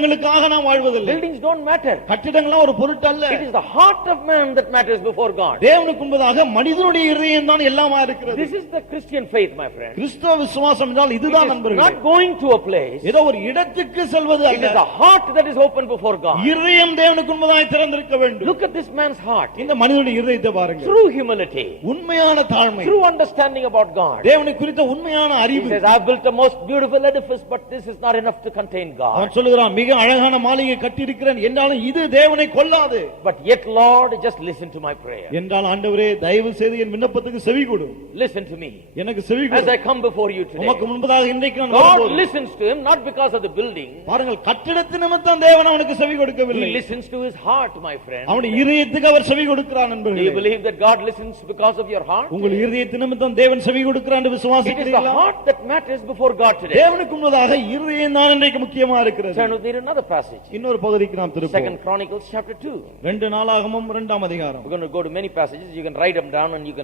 நாம் வாழ்வதில்லை. Buildings don't matter. கட்டிடங்கள் ஒரு பொருட்டு அல்ல. It is the heart of man that matters before God. தேவனுக்கு முன்பதாக மனிதனுடைய இதயம் தான் எல்லாமா இருக்கிறது. This is the Christian faith, my friend. கிறிஸ்தவ விசுவாசம் என்றால் இதுதான் நண்பர்களே. Not going to a place. ஏதோ ஒரு இடத்துக்கு செல்வது அல்ல. It is the heart that is open before God. இதயம் தேவனுக்கு முன்பதாக திறந்திருக்க வேண்டும். Look at this man's heart. இந்த மனிதனுடைய இதயத்தை பாருங்க. Through humility. உண்மையான தாழ்மை. Through understanding about God. தேவனை குறித்த உண்மையான அறிவு. He says, I have built the most beautiful edifice, but this is not enough to contain God. அவன் சொல்லுகிறான், மிக அழகான மாளிகை கட்டி இருக்கிறேன் என்றாலும் இது தேவனை கொள்ளாது. But yet, Lord, just listen to my prayer. என்றால் ஆண்டவரே, தயவு செய்து என் விண்ணப்பத்துக்கு செவி கொடு. Listen to me. எனக்கு செவி கொடு. As I come before you today. உமக்கு முன்பதாக இன்றைக்கு நான் God வரும்போது listens to him not because of the building. பாருங்கள், கட்டிடத்தின் நிமித்தம் தேவன் அவனுக்கு செவி கொடுக்கவில்லை. He listens to his heart, my friend. அவனுடைய இதயத்துக்கு அவர் செவி கொடுக்கிறார் Do நண்பர்களே. you believe that God listens because of your heart? உங்கள் இதயத்தின் நிமித்தம் தேவன் செவி கொடுக்கிறார் என்று It is the விசுவாசிக்கிறீர்களா? heart that matters before God today. தேவனுக்கு முன்பதாக இதயம் தான் இன்றைக்கு முக்கியமா இருக்கிறது. Turn with me to another passage. இன்னொரு பகுதிக்கு நாம் திருப்போம். 2 Chronicles chapter 2. 2 நாளாகமம் 2ஆம் அதிகாரம். We're going to go to many passages. You can write them down and you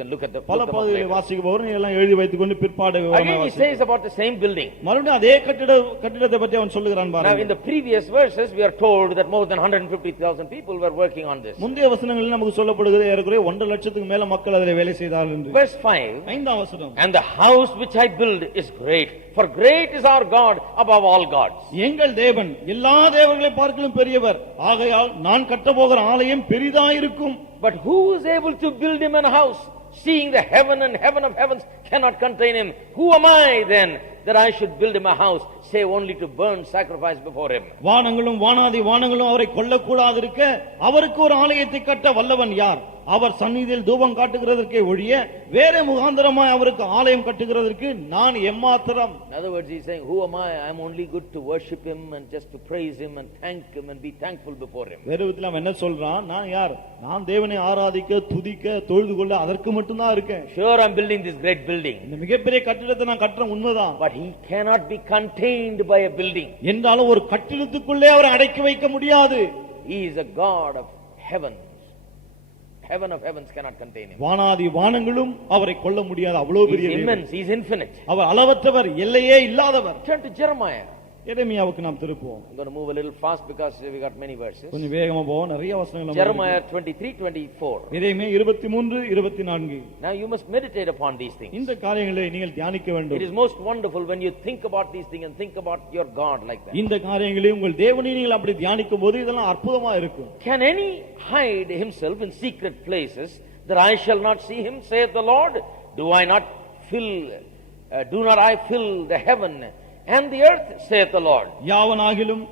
can look at the பல பகுதிகளை வாசிக்க போறோம். நீங்க எல்லாம் எழுதி வைத்துக் கொண்டு பிற்பாடு விவரமா Again he வாசிக்க. says about the same building. மறுபடியும் அதே கட்டிடத்தை பற்றி அவன் சொல்லுகிறான் Now பாருங்க. in the previous verses we are told that more than 150,000 people were working on this. முந்தைய வசனங்களில் நமக்கு சொல்லப்படுகிறது ஏறக்குறைய 1.5 லட்சத்துக்கு மேல மக்கள் அதிலே வேலை செய்தார்கள் என்று. Verse 5. 5ஆம் வசனம். And the house which I build is great, for great is our God above all gods. எங்கள் தேவன் எல்லா தேவர்களை பார்க்கிலும் பெரியவர், ஆகையால் நான் கட்டப்போகிற ஆலயம் பெரிதாயிருக்கும். But who is able to build him a house, seeing the heaven and heaven of heavens cannot contain him? Who am I then that I should build him a house, save only to burn sacrifice before him? வானங்களும் வானாதி வானங்களும் அவரை கொல்லக்கூடாது இருக்க அவருக்கு ஒரு ஆலயத்தை கட்ட வல்லவன் யார்? அவர் சந்நிதியில் தூபம் காட்டுகிறதற்கே ஒழிய வேற முகாந்தரமாய் அவருக்கு ஆலயம் கட்டுகிறதற்கு நான் எம்மாத்திரம். In other words, he is saying, who am I? I am only good to worship him and just to praise him and thank him and be thankful before him. வேற விதத்தில் அவன் என்ன சொல்றான்? நான் யார்? நான் தேவனை ஆராதிக்க, துதிக்க, தொழுது கொள்ள அதற்கு மட்டும் தான் இருக்கேன். Sure, I am building this great building. இந்த மிகப்பெரிய கட்டிடத்தை நான் கட்டுறேன், உண்மைதான். But he cannot be contained by a building. என்றாலும் ஒரு கட்டிடத்துக்குள்ளே அவரை அடக்கி வைக்க முடியாது. He is a God of heaven. Heaven of heavens cannot contain him. வானாதி வானங்களும் அவரை கொள்ள முடியாது, அவ்வளவு He பெரிய is தேவன். immense, he is infinite. அவர் அளவற்றவர், எல்லையே இல்லாதவர். Turn to Jeremiah. எரேமியாவுக்கு நாம் திருப்புவோம். I'm going to move a little fast because we got many verses. கொஞ்சம் வேகமா போவோம், நிறைய வசனங்கள். Jeremiah 23:24. Jeremiah 23:24. Now you must meditate upon these things. இந்த காரியங்களை நீங்கள் தியானிக்க வேண்டும். It is most wonderful when you think about these things and think about your God like that. இந்த காரியங்களை உங்கள் தேவனை நீங்கள் அப்படி தியானிக்கும்போது இதெல்லாம் அற்புதமா இருக்கும். Can any hide himself in secret places that I shall not see him, saith the Lord? Do not I fill the heaven and the earth, saith the Lord? யாவனாகிலும்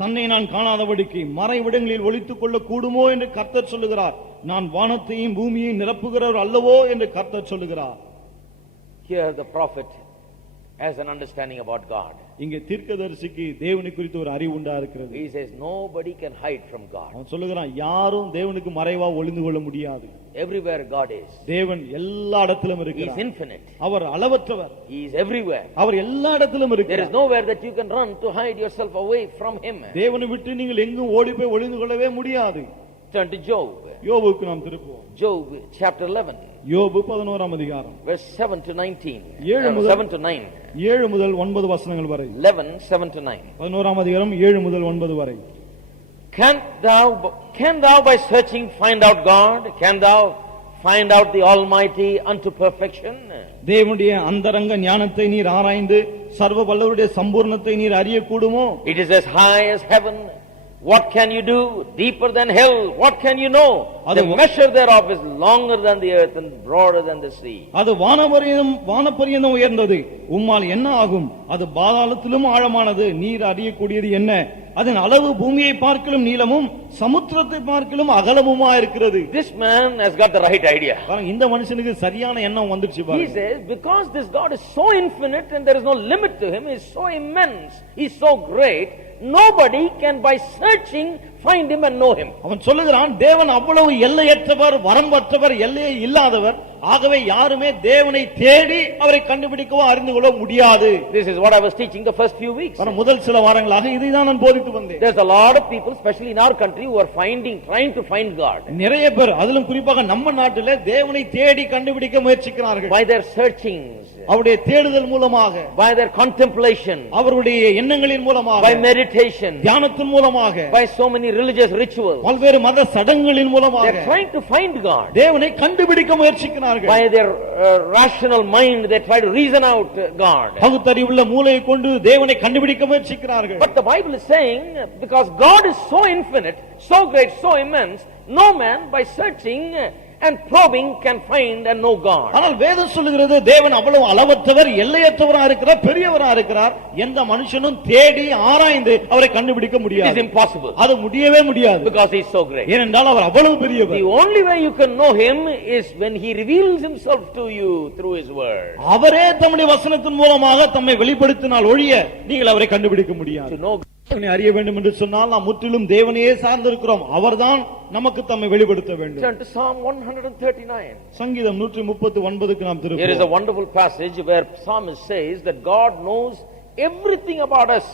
தன்னை நான் காணாதபடிக்கு மறைவிடங்களில் ஒளித்துக் கொள்ள கூடுமோ என்று கர்த்தர் சொல்லுகிறார். நான் வானத்தையும் பூமியையும் நிரப்புகிறவர் அல்லவோ என்று கர்த்தர் சொல்லுகிறார். Here the prophet has an understanding about God. இங்கே தீர்க்கதரிசிக்கு தேவனை குறித்து ஒரு அறிவு உண்டா இருக்கிறது. He says nobody can hide from God. அவன் சொல்லுகிறான், யாரும் தேவனுக்கு மறைவா ஒளிந்து கொள்ள முடியாது. Everywhere God is. தேவன் எல்லா இடத்திலும் இருக்கிறார். He is infinite. Our அளவற்றவர். He is everywhere. அவர் எல்லா இடத்திலும் இருக்கிறார். There is nowhere that you can run to hide yourself away from him. தேவனை விட்டு நீங்கள் எங்கும் ஓடி போய் ஒளிந்து கொள்ளவே முடியாது. Turn to Job. யோபுக்கு நாம் திருப்புவோம். Job chapter 11. யோபு 11ஆம் அதிகாரம். Verse 7 to 19. 7 to 9. 7 முதல் 9 வசனங்கள் வரை. 11 7 to 9. 11ஆம் அதிகாரம் 7 முதல் 9 வரை. Can thou by searching find out God? Can thou find out the Almighty unto perfection? தேவனுடைய அந்தரங்க ஞானத்தை நீர் ஆராய்ந்து சர்வ வல்லவருடைய சம்பூர்ணத்தை நீர் அறிய கூடுமோ? It is as high as heaven. What can you do? Deeper than hell. What can you know? The measure thereof is longer than the earth and broader than the sea. அது வானபரியந்தம் உயர்ந்தது. உம்மால் என்ன ஆகும்? அது பாதாளத்திலும் ஆழமானது. நீர் அறியக்கூடியது என்ன? அதன் அளவு பூமியை பார்க்கிலும் நீளமும் சமுத்திரத்தை பார்க்கிலும் அகலமுமா இருக்கிறது. This man has got the right idea. இந்த மனுஷனுக்கு சரியான எண்ணம் வந்துருச்சு பாருங்க. He says because this God is so infinite and there is no limit to him, he is so immense, he is so great, nobody can by searching find him and know him. அவன் சொல்லுகிறான், தேவன் அவ்வளவு எல்லையற்றவர், வரம்பற்றவர், எல்லையே இல்லாதவர். ஆகவே யாருமே தேவனை தேடி அவரை கண்டுபிடிக்கவோ அறிந்து கொள்ள முடியாது. This is what I was teaching the first few weeks. முதல் சில வாரங்களாக இதை தான் நான் போதித்து வந்தேன். There's a lot of people, especially in our country, who are trying to find God. நிறைய பேர், அதிலும் குறிப்பாக நம்ம நாட்டிலே தேவனை தேடி கண்டுபிடிக்க முயற்சிக்கிறார்கள். By their searchings, அவருடைய தேடுதல் மூலமாக, by their contemplation, அவருடைய எண்ணங்களின் மூலமாக, by meditation, தியானத்தின் மூலமாக, by so many religious rituals, பல்வேறு மத சடங்குகளின் மூலமாக they are trying to find God. தேவனை கண்டுபிடிக்க முயற்சிக்கிறார்கள். By their rational mind they try to reason out God. பகுத்தறிவுள்ள மூளையை கொண்டு தேவனை கண்டுபிடிக்க முயற்சிக்கிறார்கள். But the Bible is saying because God is so infinite, so great, so immense, no man by searching and probing can find and know God. ஆனால் வேதம் சொல்லுகிறது தேவன் அவ்வளவு அளவற்றவர், எல்லையற்றவரா இருக்கிறார், பெரியவரா இருக்கிறார். எந்த மனுஷனும் தேடி ஆராய்ந்து அவரை கண்டுபிடிக்க முடியாது. It is impossible. அது முடியவே முடியாது. Because he is so great. ஏனென்றால் அவர் அவ்வளவு பெரியவர். The only way you can know him is when he reveals himself to you through his word. அவரே தம்முடைய வசனத்தின் மூலமாக தம்மை வெளிப்படுத்தினால் ஒழிய நீங்கள் அவரை கண்டுபிடிக்க முடியாது. To know தேவனை அறிய வேண்டும் என்று சொன்னால் நாம் முற்றிலும் தேவனையே சார்ந்திருக்கிறோம். அவர்தான் நமக்கு தம்மை வெளிப்படுத்த வேண்டும். Turn to Psalm 139. சங்கீதம் 139க்கு நாம் திரும்புவோம். Here is a wonderful passage where psalmist says that God knows everything about us.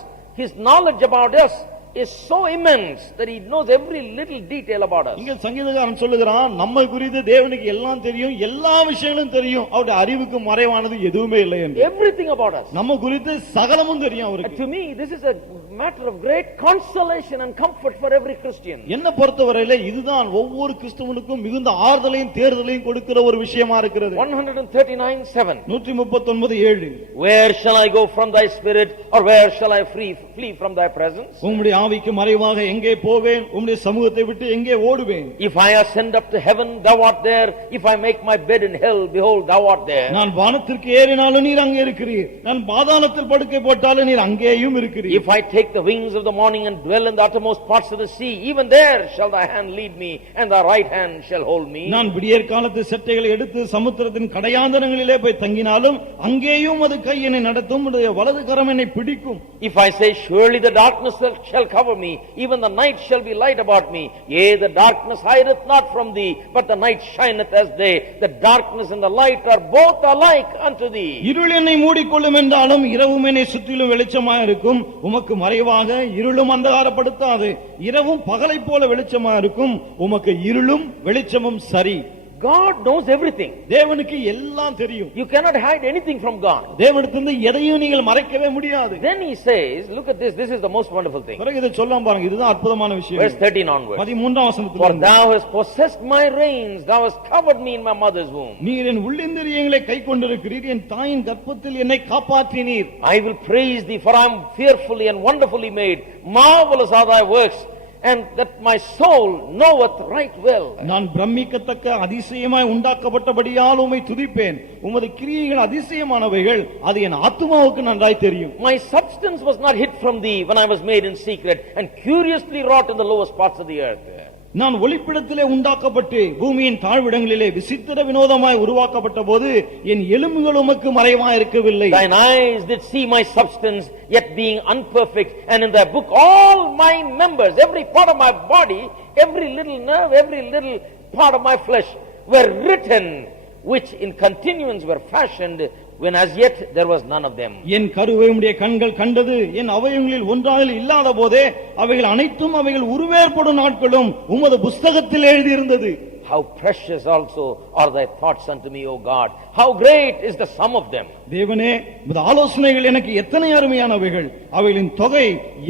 His knowledge about us is so immense that he knows every little detail about us. இங்க சங்கீதக்காரன் சொல்லுகிறான், நம்மை குறித்து தேவனுக்கு எல்லாம் தெரியும், எல்லா விஷயங்களும் தெரியும், அவருடைய அறிவுக்கு மறைவானது எதுவுமே இல்லை என்று. Everything about us. நம்ம குறித்து சகலமும் தெரியும் அவருக்கு. To me this is a matter of great consolation and comfort for every Christian. என்ன பொறுத்தவரையிலே இதுதான் ஒவ்வொரு கிறிஸ்தவனுக்கும் மிகுந்த ஆறுதலையும் தேறுதலையும் கொடுக்கிற ஒரு விஷயமா இருக்கிறது. 139:7. 139:7. Where shall I go from thy spirit, or where shall I flee from thy presence? உம்முடைய ஆவிக்கு மறைவாக எங்கே போவேன், உம்முடைய சமூகத்தை விட்டு எங்கே ஓடுவேன்? If I ascend up to heaven, thou art there. If I make my bed in hell, behold, thou art there. நான் வானத்திற்கு ஏறினாலும் நீர் அங்கே இருக்கிறீர், நான் பாதாளத்தில் படுக்கை போட்டாலும் நீர் அங்கேயும் இருக்கிறீர். If I take the wings of the morning and dwell in the uttermost parts of the sea, even there shall thy hand lead me, and thy right hand shall hold me. நான் விடியற் காலத்து செட்டைகளை எடுத்து சமுத்திரத்தின் கடையாந்தரங்களிலே போய் தங்கினாலும் அங்கேயும் அது கை என்னை நடத்தும், உம்முடைய வலது கரம் என்னை பிடிக்கும். If I say surely the darkness shall cover me, even the night shall be light about me. Yea, the darkness hideth not from thee, but the night shineth as day. The darkness and the light are both alike unto thee. இருள் என்னை மூடிக்கொள்ளும் என்றாலும் இரவும் என்னை சுற்றிலும் வெளிச்சமாய் இருக்கும். உமக்கு மறைவாக இருளும் அந்தகாரப்படுத்தாது. இரவும் பகலை போல வெளிச்சமாய் இருக்கும். உமக்கு இருளும் வெளிச்சமும் சரி. God knows everything. தேவனுக்கு எல்லாம் தெரியும். You cannot hide anything from God. தேவனிடத்திலிருந்து எதையும் நீங்கள் மறைக்கவே முடியாது. Then he says, look at this, this is the most wonderful thing. பிறகு இதை சொல்லாம் பாருங்க, இதுதான் அற்புதமான விஷயம். Verse 13 onwards. 13ஆம் வசனத்துல, For thou hast possessed my reins, thou hast covered me in my mother's womb. நீர் என் உள்ளிந்திரியங்களை கைக்கொண்டிருக்கிறீர், என் தாயின் கர்ப்பத்தில் என்னை காப்பாற்றினீர். I will praise thee, for I am fearfully and wonderfully made. Marvelous are thy works, and that my soul knoweth right well. நான் பிரமிக்கத்தக்க அதிசயமாய் உண்டாக்கப்பட்டபடியால் உம்மை துதிப்பேன். உமது கிரியைகள் அதிசயமானவைகள், அது என் ஆத்துமாவுக்கு நன்றாய் தெரியும். My substance was not hid from thee when I was made in secret and curiously wrought in the lowest parts of the earth. நான் ஒளிப்பிடத்திலே உண்டாக்கப்பட்டு பூமியின் தாழ்விடங்களிலே விசித்திர வினோதமாய் உருவாக்கப்பட்ட போது என் எலும்புகள் உமக்கு மறைவாய் இருக்கவில்லை. Thine eyes did see my substance, yet being unperfect, and in thy book all my members, every part of my body, every little nerve, every little part of my flesh were written, which in continuance were fashioned, when as yet there was none of them. என் கருவை உம்முடைய கண்கள் கண்டது, என் அவயவங்களில் ஒன்றாக இல்லாத போதே அவைகள் அனைத்தும் அவைகள் உருவேற்படும் நாட்களும் உமது புஸ்தகத்தில் எழுதியிருந்தது. How precious also are thy thoughts unto me, O God. How great is the sum of them. தேவனே, உமது ஆலோசனைகள் எனக்கு எத்தனை அருமையானவைகள், அவைகளின் தொகை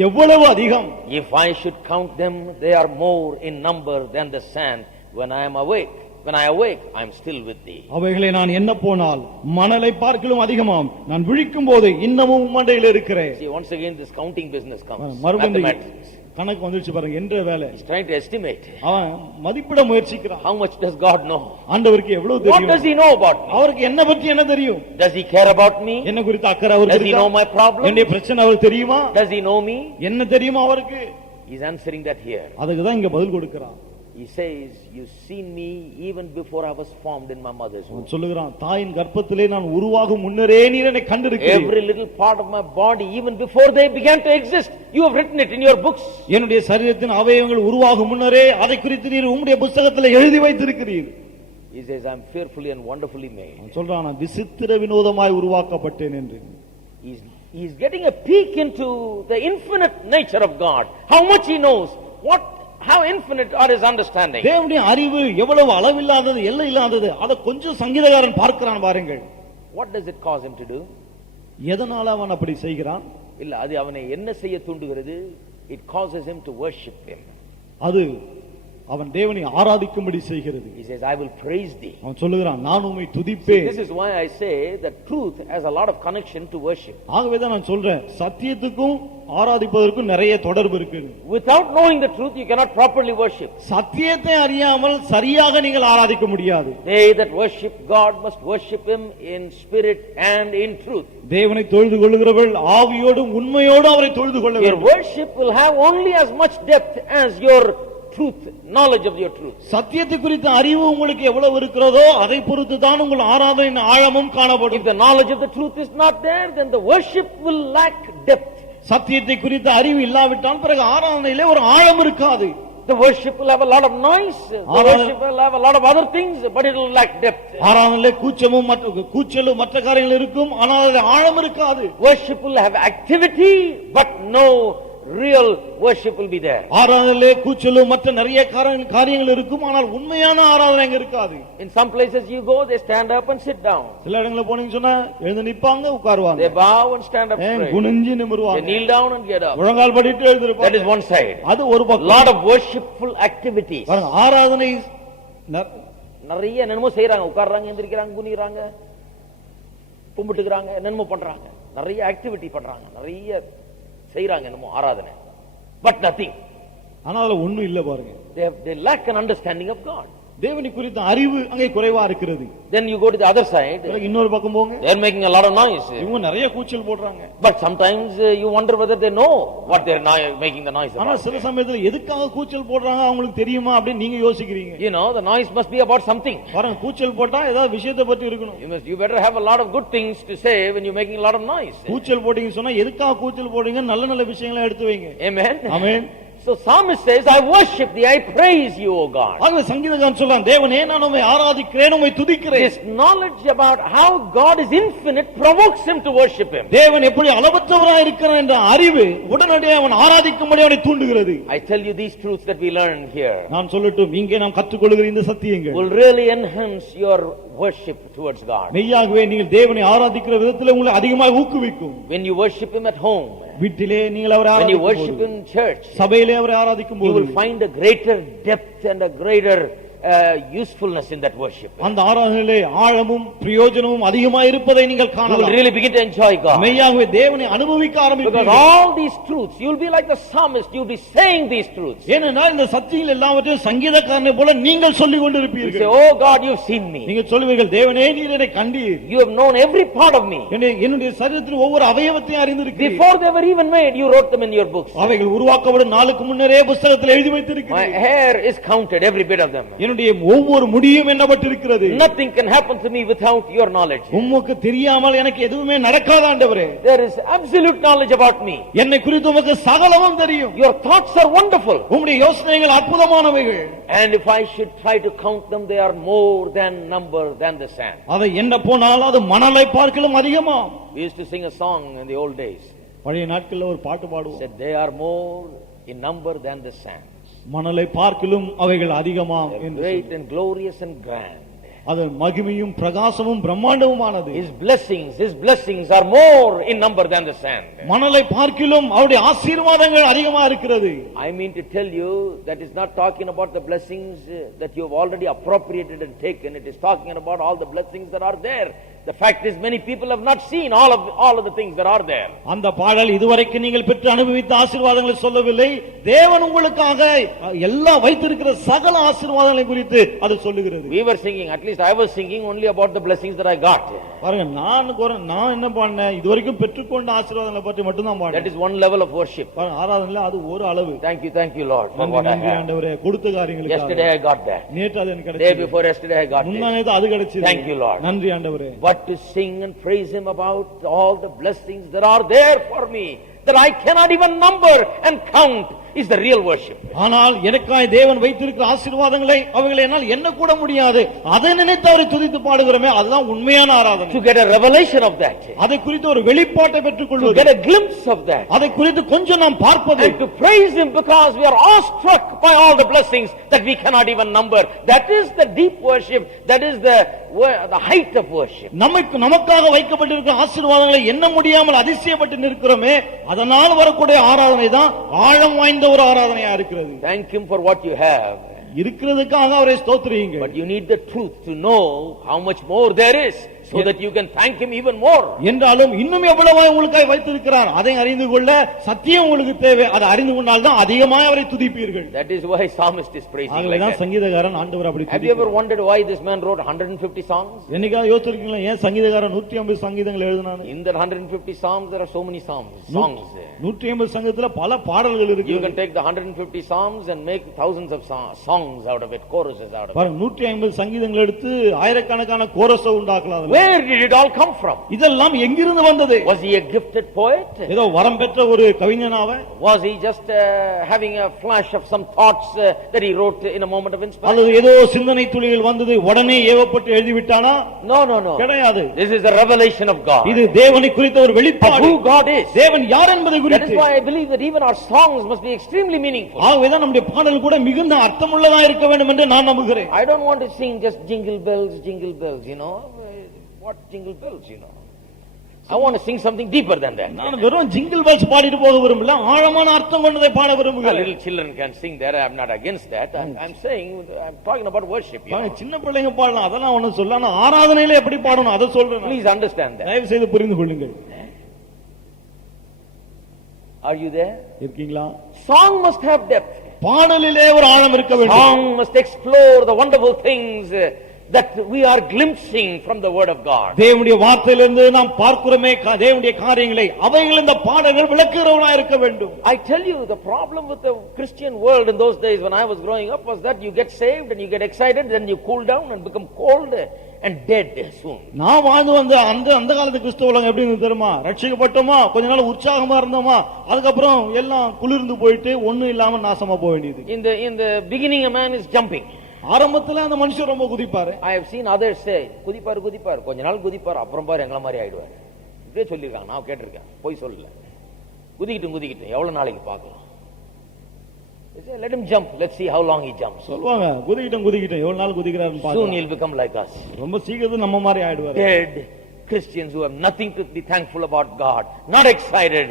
எவ்வளவு அதிகம். If I should count them, they are more in number than the sand. When I awake, I am still with thee. அவைகளை நான் என்ன போனால் மணலை பார்க்கிலும் அதிகமாம். நான் விழிக்கும் போது இன்னமும் உம்மண்டையில் இருக்கிறேன். See, once again this counting business comes. மறுபடியும் Mathematics. கணக்கு வந்துருச்சு பாருங்க, என்ற வேலை. He's trying to estimate. அவன் மதிப்பிட முயற்சிக்கிறான். How much does God know? ஆண்டவருக்கு எவ்வளவு What தெரியும்? does he know about me? அவருக்கு என்ன பற்றி என்ன தெரியும்? Does he care about me? என்ன குறித்து அக்கறை அவருக்கு Does he இருக்கா? know my problem? என்னுடைய பிரச்சனை அவருக்கு தெரியுமா? Does he know me? என்ன தெரியுமா அவருக்கு? He's answering that here. அதுக்கு தான் இங்க பதில் கொடுக்கிறான். He says, you seen me even before I was formed in my mother's womb. சொல்லுகிறான், தாயின் கர்ப்பத்திலே நான் உருவாகும் முன்னரே நீர் என்னை கண்டிருக்கிறீர். Every little part of my body, even before they began to exist, you have written it in your books. என்னுடைய சரீரத்தின் அவயவங்கள் உருவாகும் முன்னரே அதை குறித்து நீர் உம்முடைய புத்தகத்தில் எழுதி வைத்திருக்கிறீர். He says, I am fearfully and wonderfully made. சொல்றான், நான் விசித்திர வினோதமாய் உருவாக்கப்பட்டேன் என்று. He's getting a peek into the infinite nature of God. How much he knows. How infinite are his understanding. தேவனுடைய அறிவு எவ்வளவு அளவில்லாதது, எல்லை இல்லாதது. அத கொஞ்சம் சங்கீதக்காரன் பார்க்கிறான் பாருங்கள். What does it cause him to do? எதனால அவன் அப்படி செய்கிறான்? இல்ல, அது அவனை என்ன செய்ய தூண்டுகிறது? It causes him to worship him. அது அவன் தேவனை ஆராதிக்கும்படி செய்கிறது. He says, I will praise thee. அவன் சொல்லுகிறான், நான் உம்மை துதிப்பேன். This is why I say that truth has a lot of connection to worship. ஆகவே தான் நான் சொல்றேன், சத்தியத்துக்கும் ஆராதிப்பதற்கும் நிறைய தொடர்பு இருக்கு. Without knowing the truth, you cannot properly worship. சத்தியத்தை அறியாமல் சரியாக நீங்கள் ஆராதிக்க முடியாது. They that worship God must worship him in spirit and in truth. தேவனை தொழுது கொள்ளுகிறவர்கள் ஆவியோடும் உண்மையோடும் அவரை தொழுது கொள்ள Your வேண்டும். worship will have only as much depth as your truth, knowledge of your truth. சத்தியத்தை குறித்த அறிவு உங்களுக்கு எவ்வளவு இருக்கிறதோ அதை பொறுத்து தான் உங்கள் ஆராதனையின் ஆழமும் காணப்படும். If the knowledge of the truth is not there, then the worship will lack depth. சத்தியத்தை குறித்த அறிவு இல்லாவிட்டால் பிறகு ஆராதனையிலே ஒரு ஆழம் இருக்காது. The worship will have a lot of noise. The worship will have a lot of other things, but it will lack depth. ஆராதனையிலே கூச்சலும் மற்ற காரியங்கள் இருக்கும், ஆனால் அது ஆழம் இருக்காது. Worship will have activity, but no real worship will be there. ஆராதனையிலே கூச்சலும் மற்ற நிறைய காரியங்கள் இருக்கும், ஆனால் உண்மையான ஆராதனை அங்க இருக்காது. In some places you go, they stand up and sit down. சில இடங்களில் போனீங்க சொன்னா எழுந்து நிப்பாங்க, உட்காருவாங்க. They bow and stand up straight. குனிஞ்சு நிமிருவாங்க. They kneel down and get up. முழங்கால் படிட்டு எழுந்திருப்பாங்க. That is one side. அது ஒரு பக்கம். Lot of worshipful activities. ஆராதனை நிறைய என்னமோ செய்யறாங்க, உட்கார்றாங்க, எந்திரிக்கிறாங்க, குனிறாங்க, கும்பிட்டுக்கிறாங்க, என்னமோ பண்றாங்க, நிறைய ஆக்டிவிட்டி பண்றாங்க, நிறைய செய்யறாங்க என்னமோ ஆராதனை, பட் நத்திங். ஆனா அதுல ஒண்ணும் இல்ல பாருங்க. They lack an understanding of God. தேவனை குறித்த அறிவு அங்கே குறைவா இருக்கிறது. Then you go to the other side. இன்னொரு பக்கம் போங்க. They are making a lot of noise. இவங்க நிறைய கூச்சல் போடுறாங்க. But sometimes you wonder whether they know what they are making the noise about. ஆனா சில சமயத்துல எதுக்காக கூச்சல் போடுறாங்க அவங்களுக்கு தெரியுமா அப்படி நீங்க யோசிக்கிறீங்க. You know, the noise must be about something. பாருங்க, கூச்சல் போட்டா ஏதாவது விஷயத்தை பத்தி இருக்கணும். You better have a lot of good things to say when you are making a lot of noise. கூச்சல் போடுறீங்க சொன்னா எதுக்காக கூச்சல் போடுறீங்க, நல்ல நல்ல விஷயங்களை எடுத்து வைங்க. Amen. Amen. So psalmist says, I worship thee, I praise you, O God. ஆகவே சங்கீதக்காரன் சொல்றான், தேவனே நான் உம்மை ஆராதிக்கிறேன், உம்மை துதிக்கிறேன். This knowledge about how God is infinite provokes him to worship him. தேவன் எப்படி அளவற்றவராய் இருக்கிறார் என்ற அறிவு உடனடியாக அவன் ஆராதிக்கும்படி அவனை தூண்டுகிறது. I tell you, these truths that we learn here நான் சொல்லட்டும், இங்கே நாம் கற்றுக்கொள்கிற இந்த சத்தியங்கள் will really enhance your worship towards God. மெய்யாகவே நீங்கள் தேவனை ஆராதிக்கிற விதத்தில் உங்களை அதிகமாக ஊக்குவிக்கும். When you worship him at home, வீட்டிலே நீங்கள் அவரை when you ஆராதிக்கும் worship போது, in church, சபையிலே அவரை ஆராதிக்கும் you போது will find a greater depth and a greater usefulness in that worship. அந்த ஆராதனையிலே ஆழமும் பிரயோஜனமும் அதிகமாக இருப்பதை நீங்கள் You will காணலாம். really begin to enjoy God. மெய்யாகவே தேவனை அனுபவிக்க Because ஆரம்பிப்பீர்கள். all these truths, you will be like the psalmist, you will be saying these truths. ஏனென்றால் இந்த சத்தியங்கள் எல்லாவற்றையும் சங்கீதக்காரனை போல நீங்கள் சொல்லிக் You say, கொண்டிருப்பீர்கள். oh God, you've seen me. நீங்கள் சொல்லுவீர்கள், தேவனே நீர் என்னை கண்டீர், You have known every part of me. என்னுடைய சரீரத்தின் ஒவ்வொரு அவயவத்தையும் அறிந்திருக்கிறீர். Before they were even made, you wrote them in your books. அவைகள் உருவாக்கப்படும் நாளுக்கு முன்னரே புத்தகத்தில் எழுதி My வைத்திருக்கிறீர். hair is counted, every bit of them. என்னுடைய ஒவ்வொரு முடியும் எண்ணப்பட்டிருக்கிறது. Nothing can happen to me without your knowledge. உமக்கு தெரியாமல் எனக்கு எதுவுமே நடக்காத ஆண்டவரே. There is absolute knowledge about me. என்னை குறித்து உமக்கு சகலமும் தெரியும். Your thoughts are wonderful. உம்முடைய யோசனைகள் அற்புதமானவைகள். And if I should try to count them, they are more than number than the sand. அதை என்ன போனால் அது மணலை பார்க்கலும் அதிகமா. We used to sing a song in the old days. பழைய நாட்கள்ல ஒரு பாட்டு பாடுவோம். Said they are more in number than the sand. மணலை பார்க்கலும் அவைகள் அதிகமா They are என்று great and glorious and grand. அது மகிமையும் பிரகாசமும் பிரம்மாண்டமுமானது. His blessings are more in number than the sand. மணலை பார்க்கிலும் அவருடைய ஆசீர்வாதங்கள் அதிகமா இருக்கிறது. I mean to tell you that is not talking about the blessings that you have already appropriated and taken. It is talking about all the blessings that are there. The fact is, many people have not seen all of the things that are there. அந்த பாடல் இதுவரைக்கும் நீங்கள் பெற்று அனுபவித்த ஆசீர்வாதங்களை சொல்லவில்லை. தேவன் உங்களுக்காக எல்லாம் வைத்திருக்கிற சகல ஆசீர்வாதங்களை குறித்து அது சொல்லுகிறது. We were singing, at least I was singing only about the blessings that I got. பாருங்க, நான் என்ன பண்ணேன், இதுவரைக்கும் பெற்றுக்கொண்ட ஆசீர்வாதங்களை பற்றி மட்டும் தான் That பாடுறேன். is one level of worship. பாருங்க, ஆராதனையில அது ஒரு அளவு. Thank you Lord for what I நன்றி have. ஆண்டவரே, கொடுத்த காரியங்களுக்கு Yesterday I got that. நேற்று அது எனக்கு Day கிடைச்சது. before yesterday I got it. முன்னானேது அது கிடைச்சது. Thank you, Lord. நன்றி ஆண்டவரே. But to sing and praise him about all the blessings that are there for me, that I cannot even number and count, is the real worship. ஆனால் எனக்காய் தேவன் வைத்திருக்கிற ஆசீர்வாதங்களை அவைகளை என்னால் எண்ண கூட முடியாது. அதை நினைத்து அவரை துதித்து பாடுகிறோமே, அதுதான் உண்மையான ஆராதனை. To get a revelation of that, அதை குறித்து ஒரு வெளிப்பாட்டை பெற்றுக் to கொள்வது, get a glimpse of that, அதை குறித்து கொஞ்சம் நாம் பார்ப்பது, and to praise him because we are awestruck by all the blessings that we cannot even number. That is the deep worship. That is the height of worship. நமக்காக வைக்கப்பட்டிருக்கிற ஆசீர்வாதங்களை எண்ண முடியாமல் அதிசயப்பட்டு நிற்கிறோமே, அதனால் வரக்கூடிய ஆராதனை தான் ஆழம் வாய்ந்த ஒரு ஆராதனையா இருக்கிறது. Thank him for what you have. இருக்கிறதுக்காக அவரை ஸ்தோத்திரியுங்க. But you need the truth to know how much more there is, so that you can thank him even more. என்றாலும் இன்னும் எவ்வளவாய் உங்களுக்காய் வைத்திருக்கிறார் அதை அறிந்து கொள்ள சத்தியம் உங்களுக்கு தேவை. அதை அறிந்து கொண்டால் தான் அதிகமாக அவரை துதிப்பீர்கள். That is why psalmist is praising like ஆகவேதான் that. சங்கீதக்காரன் ஆண்டவர் அப்படி Have you ever wondered why this man wrote 150 songs? என்னைக்காவது யோசிச்சிருக்கீங்களா ஏன் சங்கீதக்காரன் 150 சங்கீதங்கள் எழுதினானு? In that 150 psalms there are so many songs. 150 சங்கீதத்துல பல பாடல்கள் You இருக்கு. can take the 150 psalms and make thousands of songs out of it, choruses out of it. பாருங்க, 150 சங்கீதங்கள் எடுத்து ஆயிரக்கணக்கான கோரஸை உண்டாக்கலாம். Where did it all come from? இதெல்லாம் எங்கிருந்து வந்தது? Was he a gifted poet? ஏதோ வரம் பெற்ற ஒரு கவிஞனாவே? Was he just having a flash of some thoughts that he wrote in a moment of inspiration? அல்லது ஏதோ சிந்தனை துளிகள் வந்தது உடனே ஏவப்பட்டு எழுதி விட்டானா? No. கிடையாது. This is the revelation of God. இது தேவனை குறித்த ஒரு Of வெளிப்பாடு. who God is. தேவன் யார் என்பதை That is குறித்து. why I believe that even our songs must be extremely meaningful. ஆகவேதான் நம்முடைய பாடல் கூட மிகுந்த அர்த்தமுள்ளதா இருக்க வேண்டும் என்று நான் நம்புகிறேன். I don't want to sing just jingle bells, you know. What jingle bells, you know? I want to sing something deeper than that. நான் வெறும் ஜிங்கிள் பெல்ஸ் பாடிட்டு போக விரும்பல, ஆழமான அர்த்தம் கொண்டதை பாட Well, விரும்புகிறேன். little children can sing there. I'm not against that. I'm saying, I'm talking about worship. You know? சின்ன பிள்ளைங்க பாடலாம், அதெல்லாம் ஒண்ணும் சொல்ல, ஆனா ஆராதனையில எப்படி பாடணும் அதை சொல்றேன். Please understand that. தயவு செய்து புரிந்து கொள்ளுங்கள். Are you there? இருக்கீங்களா? Song must have depth. பாடலிலே ஒரு ஆழம் இருக்க வேண்டும். Song must explore the wonderful things that we are glimpsing from the word of God. தேவனுடைய வார்த்தையிலிருந்து நாம் பார்க்கிறோமே தேவனுடைய காரியங்களை அவைகள் இந்த பாடங்கள் விளக்குகிறவனாய் இருக்க வேண்டும். I tell you, the problem with the Christian world in those days when I was growing up was that you get saved and you get excited, then you cool down and become cold and dead soon. நான் வாழ்ந்து வந்த அந்த காலத்து கிறிஸ்தவ உலகம் எப்படி இருந்தது தெரியுமா? ரட்சிக்கப்பட்டோமா, கொஞ்ச நாள் உற்சாகமா இருந்தோமா, அதுக்கப்புறம் எல்லாம் குளிர்ந்து போயிட்டு ஒண்ணும் இல்லாம நாசமா போக வேண்டியது. In the beginning a man is jumping. ஆரம்பத்துல அந்த மனுஷன் ரொம்ப குதிப்பாரு. I have seen others say குதிப்பார் கொஞ்ச நாள் குதிப்பார், அப்புறம் பாரு எங்கள மாதிரி ஆயிடுவார். இப்படியே சொல்லிருக்காங்க, நான் கேட்டிருக்கேன், போய் சொல்லல. குதிக்கிட்டும் எவ்வளவு நாளைக்கு பார்க்கலாம். Let him jump, let's see how long he jumps. சொல்வாங்க, குதிக்கிட்டும் எவ்வளவு நாள் குதிக்கிறாருன்னு பார்க்கலாம். Soon he'll become like us. ரொம்ப சீக்கிரத்துல நம்ம மாதிரி ஆயிடுவார். Dead Christians who have nothing to be thankful about God, not excited,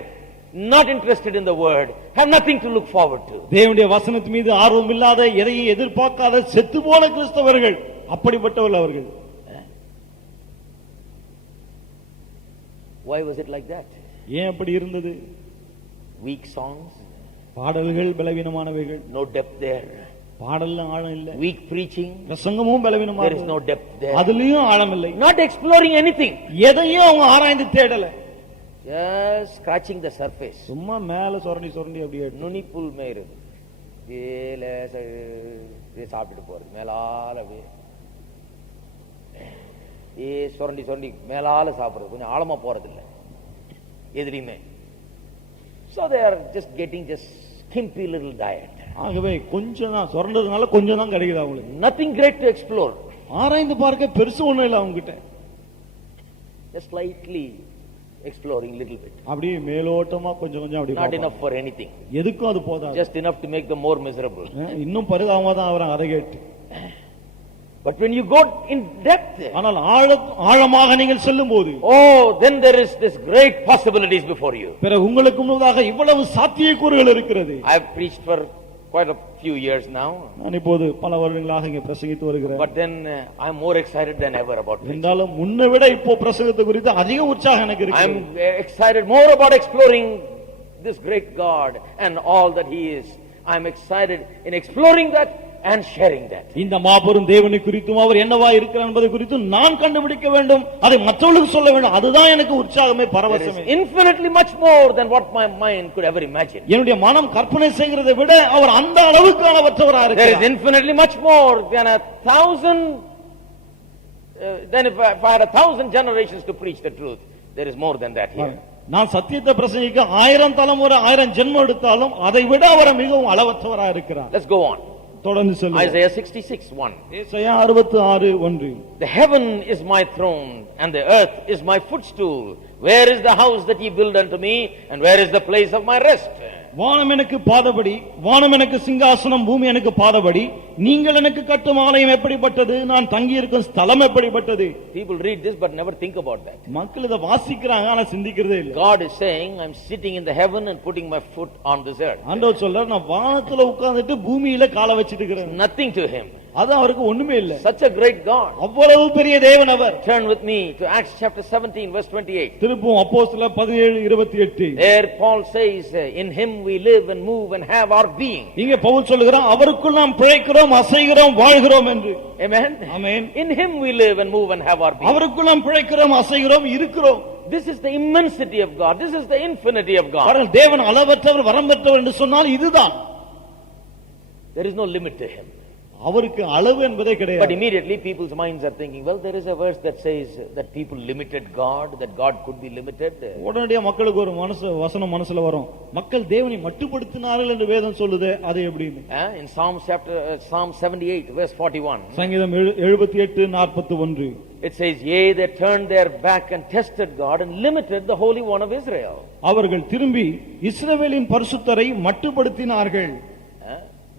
not interested in the word, have nothing to look forward to. தேவனுடைய வசனத்தின் மீது ஆர்வம் இல்லாத, எதையும் எதிர்பார்க்காத செத்து போன கிறிஸ்தவர்கள், அப்படிப்பட்டவர்கள் அவர்கள். Why was it like that? ஏன் அப்படி இருந்தது? Weak songs, பாடல்கள் பலவீனமானவைகள், no depth there. பாடல்ல ஆழம் இல்ல. Weak preaching, பிரசங்கமும் பலவீனமா there is no depth there. அதுலயும் ஆழம் இல்லை. Not exploring anything, எதையும் அவங்க ஆராய்ந்து தேடல. just scratching the surface. சும்மா மேல சொரண்டி அப்படியே நுனிப்புல் மேயிறது, சாப்பிட்டுட்டு போறது மேலால, சொரண்டி மேலால சாப்பிடுறது, கொஞ்சம் ஆழமா போறது இல்ல எதிரியுமே. So they are just getting just skimpy little diet. ஆகவே கொஞ்சம் தான் சொரண்டதுனால கொஞ்சம் தான் கிடைக்குது அவங்களுக்கு. Nothing great to explore. ஆராய்ந்து பார்க்க பெருசு ஒண்ணும் இல்ல அவங்க கிட்ட. Just slightly exploring little bit. அப்படியே மேலோட்டமா கொஞ்சம் அப்படி. Not enough for anything. எதுக்கும் அது போதாது. Just enough to make them more miserable. இன்னும் பரிதாபமா தான் அவரை அதை கேட்டு. But when you go in depth, ஆனால் ஆழமாக நீங்கள் செல்லும்போது, oh, then there is this great possibilities before you. பிறகு உங்களுக்கு முன்னதாக இவ்வளவு சாத்தியக்கூறுகள் இருக்கிறது. I have preached for quite a few years now. நான் இப்போது பல வருடங்களாக இங்கே பிரசங்கித்து வருகிறேன். But then I am more excited than ever about it. என்றாலும் முன்ன விட இப்போ பிரசங்கத்தை குறித்து அதிக உற்சாகம் எனக்கு இருக்கு. I am excited more about exploring this great God and all that he is. I am excited in exploring that and sharing that. இந்த மாபெரும் தேவனை குறித்தும் அவர் என்னவா இருக்கிறார் என்பதை குறித்து நான் கண்டுபிடிக்க வேண்டும், அதை மற்றவர்களுக்கு சொல்ல வேண்டும். அதுதான் எனக்கு உற்சாகமே, பரவசமே. Infinitely much more than what my mind could ever imagine. என்னுடைய மனம் கற்பனை செய்கிறதை விட அவர் அந்த அளவுக்கு அளவற்றவராக இருக்கிறார். There is infinitely much more than 1,000 than if I had 1,000 generations to preach the truth. There is more than that here. நான் சத்தியத்தை பிரசங்கிக்க 1000 தலைமுறை 1000 ஜென்மம் எடுத்தாலும் அதை விட அவர் மிகவும் அளவற்றவராக இருக்கிறார். Let's go on. தொடர்ந்து செல்லுங்கள். Isaiah 66:1. ஏசாயா 66:1. The heaven is my throne and the earth is my footstool. Where is the house that ye build unto me, and where is the place of my rest? வானம் எனக்கு பாதபடி, வானம் எனக்கு சிங்காசனம், பூமி எனக்கு பாதபடி. நீங்கள் எனக்கு கட்டும் ஆலயம் எப்படிப்பட்டது, நான் தங்கி இருக்கும் ஸ்தலம் எப்படிப்பட்டது. People read this but never think about that. மக்கள் இத வாசிக்கிறாங்க, ஆனா சிந்திக்கிறதே இல்ல. God is saying, I'm sitting in the heaven and putting my foot on this earth. ஆண்டவர் சொல்றார், நான் வானத்துல உட்கார்ந்துட்டு பூமியில காலை வச்சிட்டு இருக்கிறேன். Nothing to him. அது அவருக்கு ஒண்ணுமே இல்ல. Such a great God. அவ்வளவு பெரிய தேவன் அவர். Turn with me to Acts chapter 17 verse 28. திருப்பும் அப்போஸ்தலர் 17:28. There Paul says, in him we live and move and have our being. இங்க பவுல் சொல்கிறான், அவருக்குள் நாம் பிழைக்கிறோம், அசைகிறோம், வாழ்கிறோம் என்று. Amen. Amen. In him we live and move and have our being. அவருக்குள் நாம் பிழைக்கிறோம், அசைகிறோம், இருக்கிறோம். This is the immensity of God. This is the infinity of God. அவர்கள் தேவன் அளவற்றவர், வரம்பற்றவர் என்று சொன்னால் இதுதான். There is no limit to him. அவருக்கு அளவு என்பதே கிடையாது. But immediately people's minds are thinking, well, there is a verse that says that people limited God, that God could be limited. உடனடியா மக்களுக்கு ஒரு வசனம் மனசுல வரும், மக்கள் தேவனை மட்டுப்படுத்தினார்கள் என்று வேதம் சொல்லுது, அது எப்படி? In Psalm 78 verse 41. சங்கீதம் 78:41. It says, yea, they turned their back and tested God and limited the Holy One of Israel. அவர்கள் திரும்பி இஸ்ரவேலின் பரிசுத்தரை மட்டுப்படுத்தினார்கள்.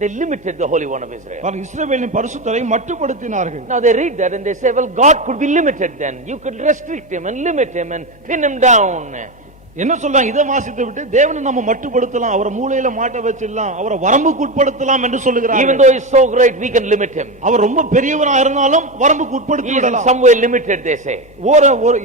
They limited the Holy One of Israel. இஸ்ரவேலின் பரிசுத்தரை மட்டுப்படுத்தினார்கள். Now they read that and they say, well, God could be limited then. You could restrict him and limit him and pin him down. என்ன சொல்றாங்க, இதை வாசித்து விட்டு தேவனை நம்ம மட்டுப்படுத்தலாம், அவரை மூலையில மாட்ட வச்சிடலாம், அவரை வரம்புக்கு உட்படுத்தலாம் என்று சொல்லுகிறார்கள். Even though he is so great, we can limit him. அவர் ரொம்ப பெரியவரா இருந்தாலும் வரம்புக்கு உட்படுத்தி விடலாம். Some way limited, they say.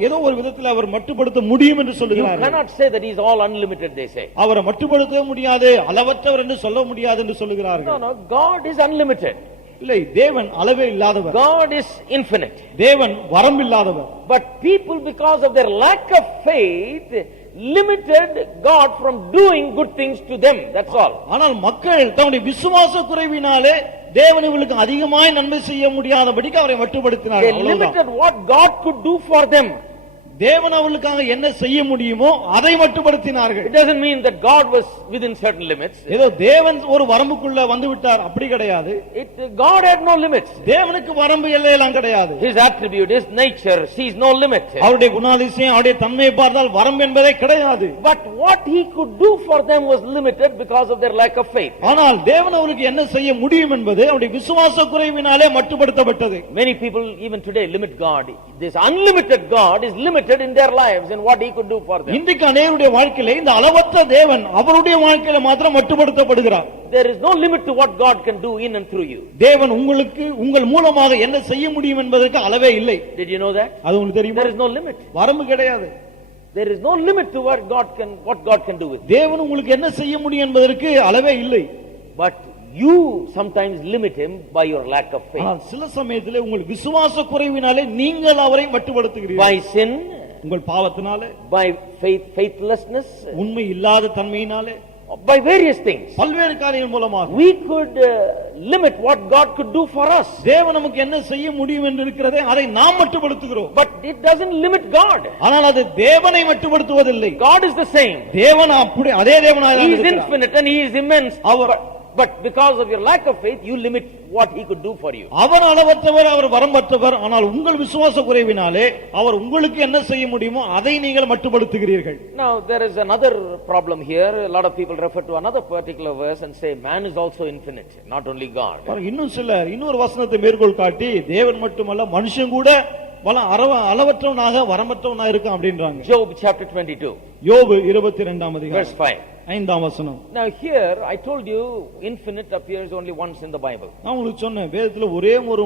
ஏதோ ஒரு விதத்தில் அவர் மட்டுப்படுத்த முடியும் என்று சொல்லுகிறார்கள். You cannot say that he is all unlimited, they say. அவரை மட்டுப்படுத்த முடியாது, அளவற்றவர் என்று சொல்ல முடியாது என்று சொல்லுகிறார்கள். No, God is unlimited. இல்லை, தேவன் அளவே இல்லாதவர். God is infinite. தேவன் வரம்பில்லாதவர். But people, because of their lack of faith, limited God from doing good things to them. That's all. ஆனால் மக்கள் தங்களுடைய விசுவாச குறைவினாலே தேவன் இவர்களுக்கு அதிகமாய் நன்மை செய்ய முடியாதபடிக்கு அவரை They மட்டுப்படுத்தினார்கள். limited what God could do for them. தேவன் அவர்களுக்காக என்ன செய்ய முடியுமோ அதை மட்டுப்படுத்தினார்கள். It doesn't mean that God was within certain limits. ஏதோ தேவன் ஒரு வரம்புக்குள்ள வந்து விட்டார் அப்படி கிடையாது. God had no limits. தேவனுக்கு வரம்பு எல்லையெல்லாம் கிடையாது. His attribute, his nature sees no limit. அவருடைய குணாதிசயம், அவருடைய தன்மையை பார்த்தால் வரம்பு என்பதே கிடையாது. But what he could do for them was limited because of their lack of faith. ஆனால் தேவன் அவருக்கு என்ன செய்ய முடியும் என்பது அவருடைய விசுவாச குறைவினாலே மட்டுப்படுத்தப்பட்டது. Many people even today limit God. This unlimited God is limited in their lives and what he could do for them. இன்றைக்கு அநேகருடைய வாழ்க்கையிலே இந்த அளவற்ற தேவன் அவருடைய வாழ்க்கையில மாத்திரம் மட்டுப்படுத்தப்படுகிறார். There is no limit to what God can do in and through you. தேவன் உங்களுக்கு உங்கள் மூலமாக என்ன செய்ய முடியும் என்பதற்கு அளவே இல்லை. Did you know that? அது உங்களுக்கு தெரியுமா? There is no limit. வரம்பு கிடையாது. There is no limit to what God can do with you. தேவன் உங்களுக்கு என்ன செய்ய முடியும் என்பதற்கு அளவே இல்லை. But you sometimes limit him by your lack of faith. ஆனால் சில சமயத்திலே உங்கள் விசுவாச குறைவினாலே நீங்கள் அவரை மட்டுப்படுத்துகிறீர்கள். By sin, உங்கள் பாவத்தினாலே, by faithlessness, உண்மை இல்லாத தன்மையினாலே, by various things. பல்வேறு காரியங்கள் மூலமாக We could limit what God could do for us. தேவன் நமக்கு என்ன செய்ய முடியும் என்று இருக்கிறதே அதை நாம் மட்டுப்படுத்துகிறோம். But it doesn't limit God. ஆனால் அது தேவனை மட்டுப்படுத்துவதில்லை. God is the same. தேவன் அப்படி அதே தேவனாக He is இருக்கிறார். infinite and he is immense. But because of your lack of faith, you limit what he could do for you. அவர் அளவற்றவர், அவர் வரம்பற்றவர். ஆனால் உங்கள் விசுவாச குறைவினாலே அவர் உங்களுக்கு என்ன செய்ய முடியுமோ அதை நீங்கள் மட்டுப்படுத்துகிறீர்கள். Now there is another problem here. A lot of people refer to another particular verse and say man is also infinite, not only God. இன்னும் சிலர் இன்னொரு வசனத்தை மேற்கோள் காட்டி தேவன் மட்டுமல்ல மனுஷன் கூட அளவற்றவனாக வரம்பற்றவனாக இருக்கான் அப்படின்றாங்க. Job chapter 22. யோபு 22ஆம் அதிகாரம் verse 5. 5ஆம் வசனம். Now here I told you infinite appears only once in the Bible. நான் உங்களுக்கு சொன்னேன் வேதத்துல ஒரே ஒரு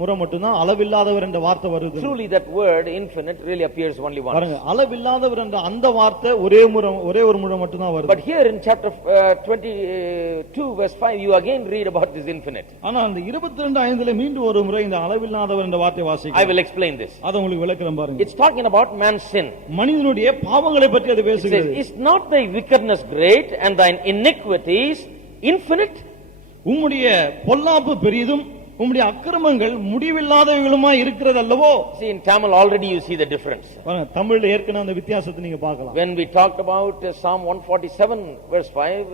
முறை மட்டும் தான் அளவில்லாதவர் என்ற வார்த்தை வருது. Truly that word infinite really appears only once. பாருங்க, அளவில்லாதவர் என்ற அந்த வார்த்தை ஒரே ஒரு முறை மட்டும் தான் வருது. But here in chapter 22 verse 5 you again read about this infinite. ஆனா அந்த 22:5ல மீண்டும் ஒரு முறை இந்த அளவில்லாதவர் என்ற வார்த்தை வாசிக்கிறோம். I will explain this. அத உங்களுக்கு விளக்குறேன் பாருங்க. It's talking about man's sin. மனிதனுடைய பாவங்களை பற்றி அது பேசுகிறது. Is not thy wickedness great and thine iniquities infinite? உம்முடைய பொல்லாப்பு பெரிதும் உம்முடைய அக்கிரமங்கள் முடிவில்லாதவைகளுமாய் இருக்கிறது அல்லவோ? See, in Tamil already you see the difference. தமிழ்ல ஏற்கனவே அந்த வித்தியாசத்தை நீங்க பார்க்கலாம். When we talked about Psalm 147 verse 5,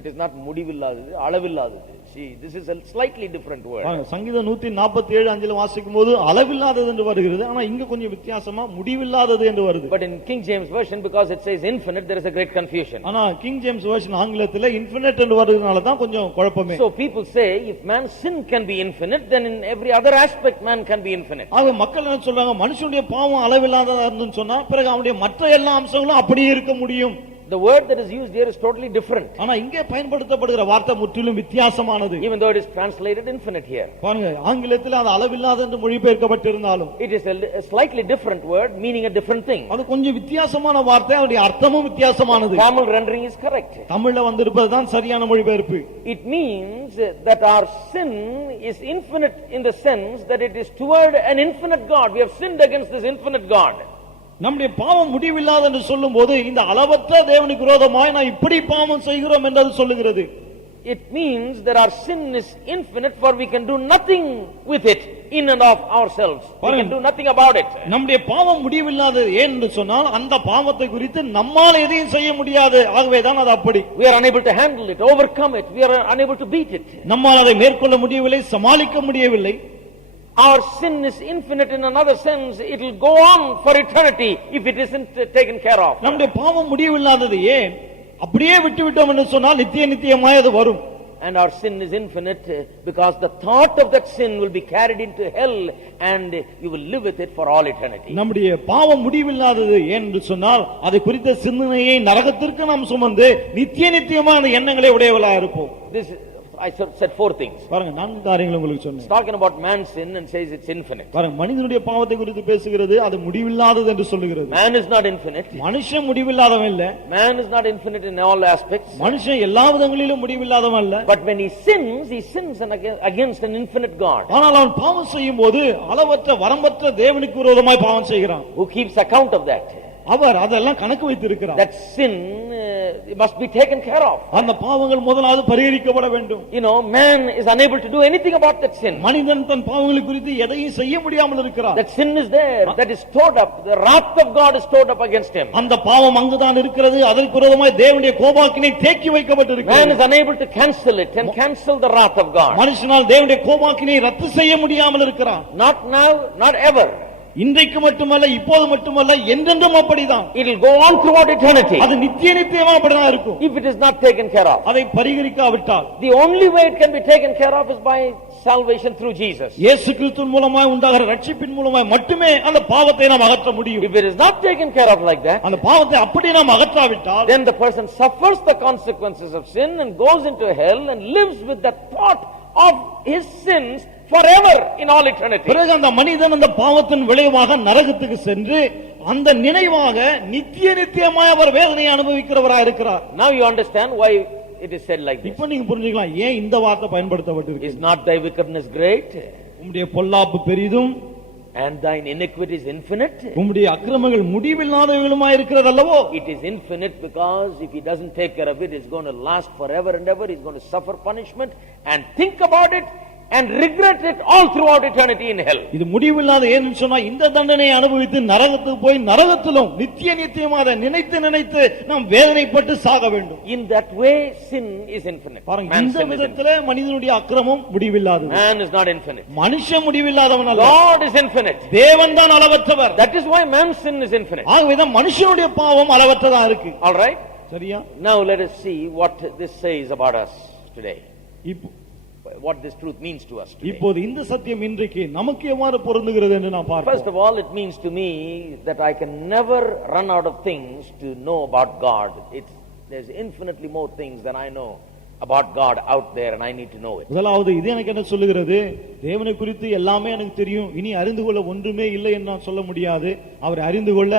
it is not முடிவில்லாதது, அளவில்லாதது. See, this is a slightly different word. சங்கீதம் 147:5 வாசிக்கும்போது அளவில்லாதது என்று வருகிறது. ஆனா இங்க கொஞ்சம் வித்தியாசமா முடிவில்லாதது என்று வருது. But in King James version, because it says infinite, there is a great confusion. ஆனா கிங் ஜேம்ஸ் வெர்ஷன் ஆங்கிலத்துல இன்ஃபினிட் என்று வருதுனால தான் கொஞ்சம் குழப்பமே. So people say if man's sin can be infinite, then in every other aspect man can be infinite. ஆக மக்கள் என்ன சொல்றாங்க, மனுஷனுடைய பாவம் அளவில்லாததா இருந்துன்னு சொன்னா பிறகு அவனுடைய மற்ற எல்லா அம்சங்களும் அப்படியே இருக்க முடியும். The word that is used here is totally different. ஆனா இங்கே பயன்படுத்தப்படுகிற வார்த்தை முற்றிலும் வித்தியாசமானது. Even though it is translated infinite here. பாருங்க, ஆங்கிலத்தில் அது அளவில்லாத என்று மொழிபெயர்க்கப்பட்டிருந்தாலும் it is a slightly different word meaning a different thing. அது கொஞ்சம் வித்தியாசமான வார்த்தை, அதோட அர்த்தமும் வித்தியாசமானது. Tamil rendering is correct. தமிழ்ல வந்திருப்பது தான் சரியான மொழிபெயர்ப்பு. It means that our sin is infinite in the sense that it is toward an infinite God. We have sinned against this infinite God. நம்முடைய பாவம் முடிவில்லாத என்று சொல்லும்போது இந்த அளவற்ற தேவனுக்கு விரோதமாய் நான் இப்படி பாவம் செய்கிறோம் என்று சொல்லுகிறது. It means that our sin is infinite, for we can do nothing with it in and of ourselves. We can do nothing about it. நம்முடைய பாவம் முடிவில்லாதது ஏன் என்று சொன்னால் அந்த பாவத்தை குறித்து நம்மால் எதையும் செய்ய முடியாது. ஆகவே தான் அது அப்படி. We are unable to handle it, overcome it. We are unable to beat it. நம்மால் அதை மேற்கொள்ள முடியவில்லை, சமாளிக்க முடியவில்லை. Our sin is infinite in another sense. It will go on for eternity if it isn't taken care of. நம்முடைய பாவம் முடிவில்லாதது ஏன் அப்படியே விட்டுவிட்டோம் என்று சொன்னால் நித்தியமாய் அது வரும். And our sin is infinite because the thought of that sin will be carried into hell and you will live with it for all eternity. நம்முடைய பாவம் முடிவில்லாதது ஏன் என்று சொன்னால் அதை குறித்த சிந்தனையை நரகத்திற்கு நாம் சுமந்து நித்தியமான எண்ணங்களை உடையவளாக இருப்போம். This I said four things. பாருங்க நான்கு காரியங்களை உங்களுக்கு சொன்னேன். It's talking about man's sin and says it's infinite. பாருங்க மனிதனுடைய பாவத்தை குறித்து பேசுகிறது, அது முடிவில்லாதது என்று சொல்லுகிறது. Man is not infinite. மனுஷன் முடிவில்லாதவன் இல்ல. Man is not infinite in all aspects. மனுஷன் எல்லா விதங்களிலும் முடிவில்லாதவன் அல்ல. But when he sins against an infinite God. ஆனால் அவன் பாவம் செய்யும்போது அளவற்ற வரம்பற்ற தேவனுக்கு விரோதமாய் பாவம் செய்கிறான். Who keeps account of that? அவர் அதெல்லாம் கணக்கு வைத்திருக்கிறார். That sin must be taken care of. அந்த பாவங்கள் முதலாவது பரிகரிக்கப்பட வேண்டும். You know, man is unable to do anything about that sin. மனிதன் தன் பாவங்களை குறித்து எதையும் செய்ய முடியாமல் இருக்கிறார். That sin is there, that is stored up. The wrath of God is stored up against him. அந்த பாவம் அங்குதான் இருக்கிறது, அதற்கு விரோதமாய் தேவனுடைய கோபாக்கினை தேக்கி வைக்கப்பட்டிருக்கிறது. Man is unable to cancel it and cancel the wrath of God. மனுஷனால் தேவனுடைய கோபாக்கினை ரத்து செய்ய முடியாமல் இருக்கிறார். Not now, not ever. இன்றைக்கு மட்டுமல்ல, இப்போது மட்டுமல்ல, என்றென்றும் அப்படிதான். It will go on throughout eternity. அது நித்திய நித்தியமா அப்படிதான் இருக்கும். If it is not taken care of. அதை பரிகரிக்காவிட்டால். The only way it can be taken care of is by salvation through Jesus. இயேசு கிறிஸ்துவின் மூலமாய் உண்டாகிற ரட்சிப்பின் மூலமாய் மட்டுமே அந்த பாவத்தை நாம் அகற்ற முடியும். If it is not taken care of like that, அந்த பாவத்தை அப்படி நாம் அகற்றாவிட்டால், then the person suffers the consequences of sin and goes into hell and lives with the thought of his sins forever in all eternity. பிறகு அந்த மனிதன் அந்த பாவத்தின் விளைவாக நரகத்துக்கு சென்று அந்த நினைவாக நித்திய நித்தியமாய் அவர் வேதனையை அனுபவிக்கிறவராய் இருக்கிறார். Now you understand why it is said like this. இப்போ நீங்க புரிஞ்சுக்கலாம் ஏன் இந்த வார்த்தை பயன்படுத்தப்பட்டிருக்கு. Is not thy wickedness great? உம்முடைய பொல்லாப்பு பெரிதும் and thine iniquity is infinite? உம்முடைய அக்கிரமங்கள் முடிவில்லாதவைகளுமாய் இருக்கிறது அல்லவோ? It is infinite because if he doesn't take care of it, it's going to last forever and ever. He's going to suffer punishment and think about it and regret it all throughout eternity in hell. இது முடிவில்லாத ஏன்னு சொன்னா இந்த தண்டனையை அனுபவித்து நரகத்துக்கு போய் நரகத்திலும் நித்திய நித்தியமாக நினைத்து நினைத்து நாம் வேதனைப்பட்டு சாக வேண்டும். In that way sin is infinite. பாருங்க இந்த விதத்திலே மனிதனுடைய அக்கிரமம் முடிவில்லாதது. Man is not infinite. மனுஷன் முடிவில்லாதவன் அல்ல. God is infinite. தேவன் தான் அளவற்றவர். That is why man's sin is infinite. ஆகவே தான் மனுஷனுடைய பாவம் அளவற்றதா இருக்கு. All right? சரியா? Now let us see what this says about us today. What this truth means to us today. இப்போது இந்த சத்தியம் இன்றைக்கு நமக்கு எவ்வாறு பொருந்துகிறது என்று நாம் பார்ப்போம். First of all, it means to me that I can never run out of things to know about God. There's infinitely more things than I know about God out there and I need to know it. முதலாவது இது எனக்கு என்ன சொல்லுகிறது, தேவனை குறித்து எல்லாமே எனக்கு தெரியும், இனி அறிந்து கொள்ள ஒன்றுமே இல்லை என்று நான் சொல்ல முடியாது. அவரை அறிந்து கொள்ள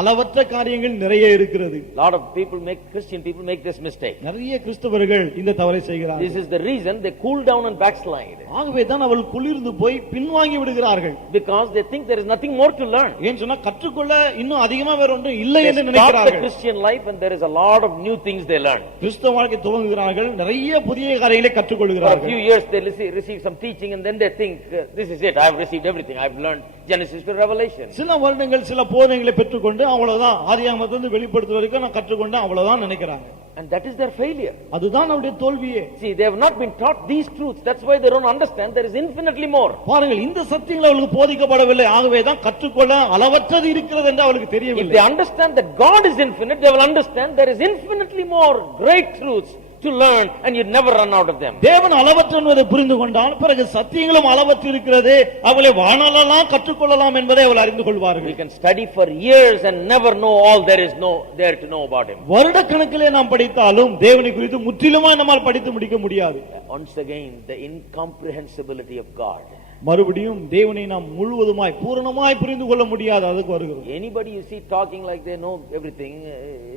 அளவற்ற காரியங்கள் நிறைய இருக்கிறது. Lot of people Christian people make this mistake. நிறைய கிறிஸ்தவர்கள் இந்த தவறை செய்கிறார்கள். This is the reason they cool down and backslide. ஆகவே தான் அவர்கள் குளிர்ந்து போய் பின்வாங்கி விடுகிறார்கள். Because they think there is nothing more to learn. ஏன் சொன்னா கற்றுக்கொள்ள இன்னும் அதிகமா வேற ஒன்றும் இல்லை என்று நினைக்கிறார்கள். The Christian life and there is a lot of new things they learn. கிறிஸ்தவ வாழ்க்கை துவங்குகிறார்கள், நிறைய புதிய காரியங்களை கற்றுக்கொள்கிறார்கள். For a few years they receive some teaching and then they think this is it, I have received everything, I have learned Genesis to Revelation. சில வருடங்கள் சில போதனைகளை பெற்றுக்கொண்டு அவ்வளவுதான், ஆதியாகமத்திலிருந்து வெளிப்படுத்துற வரைக்கும் நான் கற்றுக்கொண்டேன் அவ்வளவுதான் நினைக்கிறாங்க. And that is their failure. அதுதான் அவருடைய தோல்வியே. See, they have not been taught these truths. That's why they don't understand there is infinitely more. பாருங்கள் இந்த சத்தியங்கள் அவர்களுக்கு போதிக்கப்படவில்லை, ஆகவே தான் கற்றுக்கொள்ள அளவற்றது இருக்கிறது என்று அவர்களுக்கு தெரியவில்லை. If they understand that God is infinite, they will understand there is infinitely more great truths to learn and you never run out of them. தேவன் அளவற்ற என்பதை புரிந்து கொண்டால் பிறகு சத்தியங்களும் அளவற்று இருக்கிறது, அவளை வாணாலெல்லாம் கற்றுக்கொள்ளலாம் என்பதை அவள் அறிந்து கொள்வார்கள். We can study for years and never know all there is there to know about him. வருடக்கணக்கிலே நாம் படித்தாலும் தேவனை குறித்து முற்றிலுமா நம்மால் படித்து முடிக்க முடியாது. Once again the incomprehensibility of God. மறுபடியும் தேவனை நாம் முழுவதுமாய் பூரணமாய் புரிந்து கொள்ள முடியாது. அதுக்கு வருகிறோம். Anybody you see talking like they know everything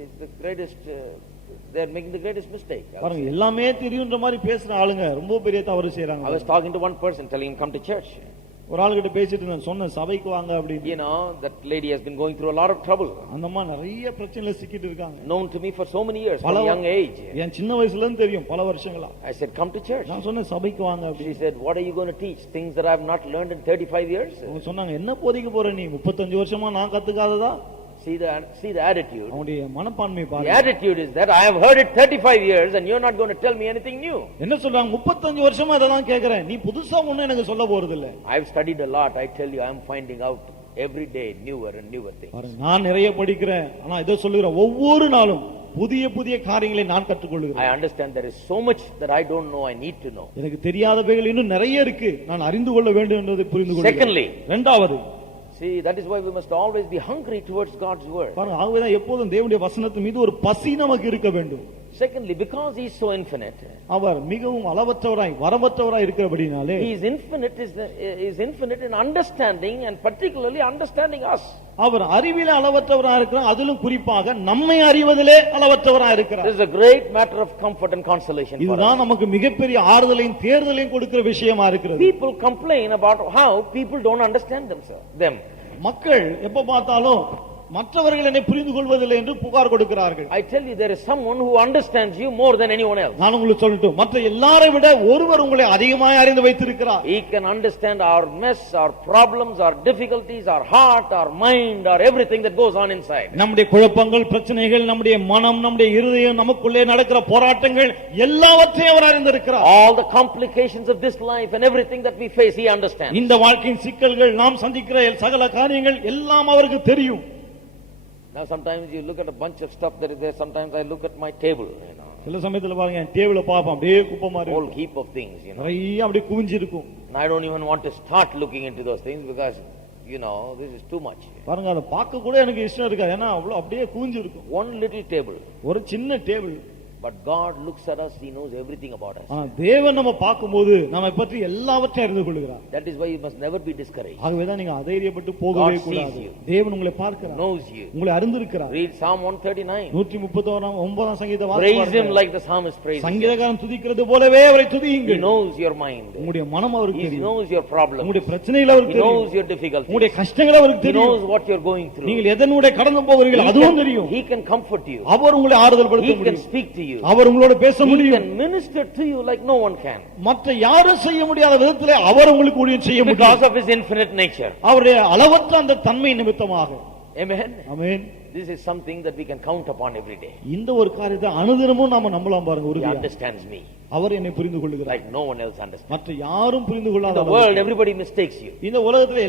is the greatest they are making the greatest mistake. பாருங்க எல்லாமே தெரியும்ன்ற மாதிரி பேசுற ஆளுங்க ரொம்ப பெரிய தவறு செய்றாங்க. I was talking to one person telling him come to church. ஒரு ஆளு கிட்ட பேசிட்டு நான் சொன்ன சபைக்கு வாங்க அப்படி. You know that lady has been going through a lot of trouble. அந்த அம்மா நிறைய பிரச்சனையில சிக்கிட்டு இருக்காங்க. Known to me for so many years from young age. என் சின்ன வயசுல இருந்து தெரியும் பல வருஷங்களா. I said come to church. நான் சொன்ன சபைக்கு வாங்க அப்படி. She said what are you going to teach things that I have not learned in 35 years? அவங்க சொன்னாங்க என்ன போதிக்க போற நீ 35 வருஷமா நான் கத்துக்காததா? See the attitude. அவங்களுடைய மனப்பான்மை பாருங்க. The attitude is that I have heard it 35 years and you're not going to tell me anything new. என்ன சொல்றாங்க 35 வருஷமா இதெல்லாம் கேக்குறேன், நீ புதுசா ஒண்ணு எனக்கு சொல்ல போறது இல்ல. I've studied a lot. I tell you I am finding out every day newer and newer things. நான் நிறைய படிக்கிறேன், ஆனா இதோ சொல்லுகிறேன் ஒவ்வொரு நாளும் புதிய புதிய காரியங்களை நான் கற்றுக்கொள்கிறேன். I understand there is so much that I don't know, I need to know. எனக்கு தெரியாதவைகள் இன்னும் நிறைய இருக்கு, நான் அறிந்து கொள்ள வேண்டும் என்பதை புரிந்து கொள்கிறேன். Secondly, இரண்டாவது, see, that is why we must always be hungry towards God's word. பாருங்க ஆகவே தான் எப்போதும் தேவனுடைய வசனத்தின் மீது ஒரு பசி நமக்கு இருக்க வேண்டும். Secondly, because he is so infinite, அவர் மிகவும் அளவற்றவராய் வரம்பற்றவராய் இருக்கிறபடினாலே he is infinite in understanding and particularly understanding us. அவர் அறிவிலே அளவற்றவராய் இருக்கிறார், அதிலும் குறிப்பாக நம்மை அறிவதிலே அளவற்றவராய் இருக்கிறார். This is a great matter of comfort and consolation for us. இதுதான் நமக்கு மிகப்பெரிய ஆறுதலையும் தேர்தலையும் கொடுக்கிற விஷயமா இருக்கிறது. People complain about how people don't understand them. மக்கள் எப்ப பார்த்தாலும் மற்றவர்கள் என்னை புரிந்து கொள்வதில்லை என்று புகார் கொடுக்கிறார்கள். I tell you, there is someone who understands you more than anyone else. நான் உங்களுக்கு சொல்லட்டும், மற்ற எல்லாரை விட ஒருவர் உங்களை அதிகமாக அறிந்து வைத்திருக்கிறார். He can understand our mess, our problems, our difficulties, our heart, our mind, or everything that goes on inside. நம்முடைய குழப்பங்கள், பிரச்சனைகள், நம்முடைய மனம், நம்முடைய இருதயம், நமக்குள்ளே நடக்கிற போராட்டங்கள் எல்லாவற்றையும் அவர் அறிந்திருக்கிறார். All the complications of this life and everything that we face, he understands. இந்த வாழ்க்கையின் சிக்கல்கள், நாம் சந்திக்கிற சகல காரியங்கள் எல்லாம் அவருக்கு தெரியும். Now sometimes you look at a bunch of stuff that is there. Sometimes I look at my table, சில சமயத்துல பாருங்க, டேபிள பாப்போம், அப்படியே குப்பை மாதிரி whole heap of things, நிறைய அப்படியே குவிஞ்சு இருக்கும். And I don't even want to start looking into those things because this is too much. பாருங்க, அதை பார்க்க கூட எனக்கு இஷ்டம் இருக்காது, ஏன்னா அவ்வளவு அப்படியே குவிஞ்சு இருக்கும். One little table, ஒரு சின்ன table. but God looks at us, he knows everything about us. தேவன் நம்ம பார்க்கும்போது நம்மை பற்றி எல்லாவற்றையும் அறிந்து கொள்கிறார். That is why you must never be discouraged. ஆகவேதான் நீங்க அதைரியப்பட்டு போகவே கூடாது. தேவன் உங்களை பார்க்கிறார், knows you, உங்களை அறிந்திருக்கிறார். read Psalm 139. 139ஆம் சங்கீத வாசிக்க praise him like the psalmist praise. சங்கீதக்காரன் துதிக்கிறது போலவே அவரை துதியுங்கள். he knows your mind, உங்களுடைய மனம் அவருக்கு தெரியும். he knows your problems, உங்களுடைய பிரச்சனைகள் அவருக்கு தெரியும். he knows your difficulties, உங்களுடைய கஷ்டங்கள் அவருக்கு தெரியும். he knows what you are going through. நீங்கள் எதனூடே கடந்து போகிறீர்கள் அதுவும் தெரியும். he can comfort you, அவர் உங்களை ஆறுதல் படுத்த முடியும், he can speak to you, அவர் உங்களோட பேச he முடியும். can minister to you like no one can. மற்ற யாரும் செய்ய முடியாத விதத்திலே அவர் உங்களுக்கு ஊழியம் செய்ய முடியும். because of his infinite nature. அவருடைய அளவற்ற அந்த தன்மை நிமித்தமாக. Amen. Amen. This is something that we can count upon every day. இந்த ஒரு காரியத்தை அனுதினமும் நாம நம்பலாம் பாருங்க. He உறுதியா understands me அவர் என்னை புரிந்து கொள்கிறார் like no one else understands. மற்ற யாரும் புரிந்து கொள்ளாத. In the world everybody mistakes you. இந்த உலகத்துல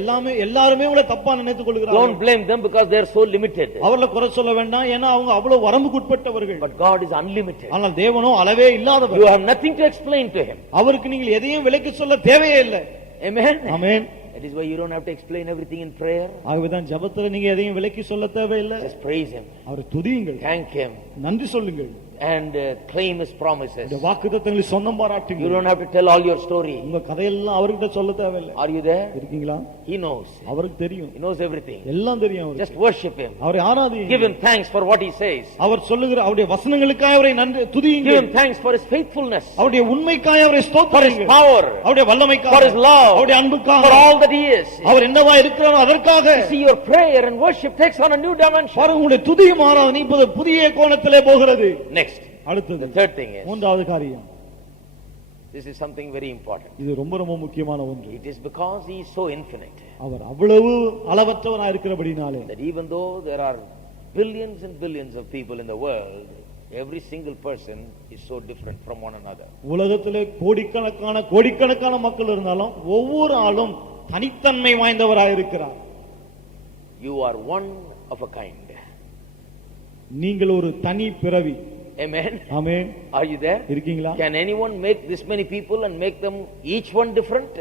எல்லாருமே உங்களை தப்பா நினைத்துக் கொள்கிறார்கள். Don't blame them because they are so limited. அவர்களை குறை சொல்ல வேண்டாம், ஏன்னா அவங்க அவ்வளவு வரம்புக்குட்பட்டவர்கள். But God is unlimited. ஆனால் தேவனோ அளவே இல்லாதவர். You have nothing to explain to him. அவருக்கு நீங்கள் எதையும் விளக்கி சொல்ல தேவையே இல்லை. Amen. Amen. That is why you don't have to explain everything in prayer. ஆகவேதான் ஜெபத்துல நீங்க எதையும் விளக்கி சொல்ல தேவையில்லை. Just praise him. அவரை துதியுங்கள், thank him, நன்றி சொல்லுங்கள், and claim his promises. இந்த வாக்குத்தத்தங்களை சொந்தம் பாராட்டுங்கள். You don't have to tell all your story. உங்க கதையெல்லாம் அவர்கிட்ட சொல்ல தேவையில்லை. Are you there? இருக்கீங்களா? He knows. அவருக்கு தெரியும். He knows everything. எல்லாம் தெரியும் அவருக்கு. Just worship him. அவரை ஆராதியுங்கள். Give him thanks for what he says. அவர் சொல்லுகிற அவருடைய வசனங்களுக்காக அவரை நன்றி துதியுங்கள். Give him thanks for his faithfulness. அவருடைய உண்மைக்காக அவரை ஸ்தோத்திரியுங்கள். For his power. அவருடைய வல்லமைக்காக. For his love. அவருடைய அன்புக்காக. For all that he is. அவர் என்னவா இருக்கிறாரோ அதற்காக. See, your prayer and worship takes on a new dimension. பாருங்க, உங்களுடைய துதியும் ஆராதனை இப்போது புதிய கோணத்திலே போகிறது. Next. அடுத்தது, the third thing is, மூன்றாவது காரியம், this is something very important. இது ரொம்ப ரொம்ப முக்கியமான ஒன்று. It is because he is so infinite. அவர் அவ்வளவு அளவற்றவராய் இருக்கிறபடினாலே, that even though there are billions and billions of people in the world, every single person is so different from one another. உலகத்திலே கோடிக்கணக்கான மக்கள் இருந்தாலும் ஒவ்வொரு ஆளும் தனித்தன்மை வாய்ந்தவராய் இருக்கிறார். You are one of a kind. நீங்கள் ஒரு தனி பிறவி. Amen. Amen. Are you there? இருக்கீங்களா? Can anyone make this many people and make them each one different?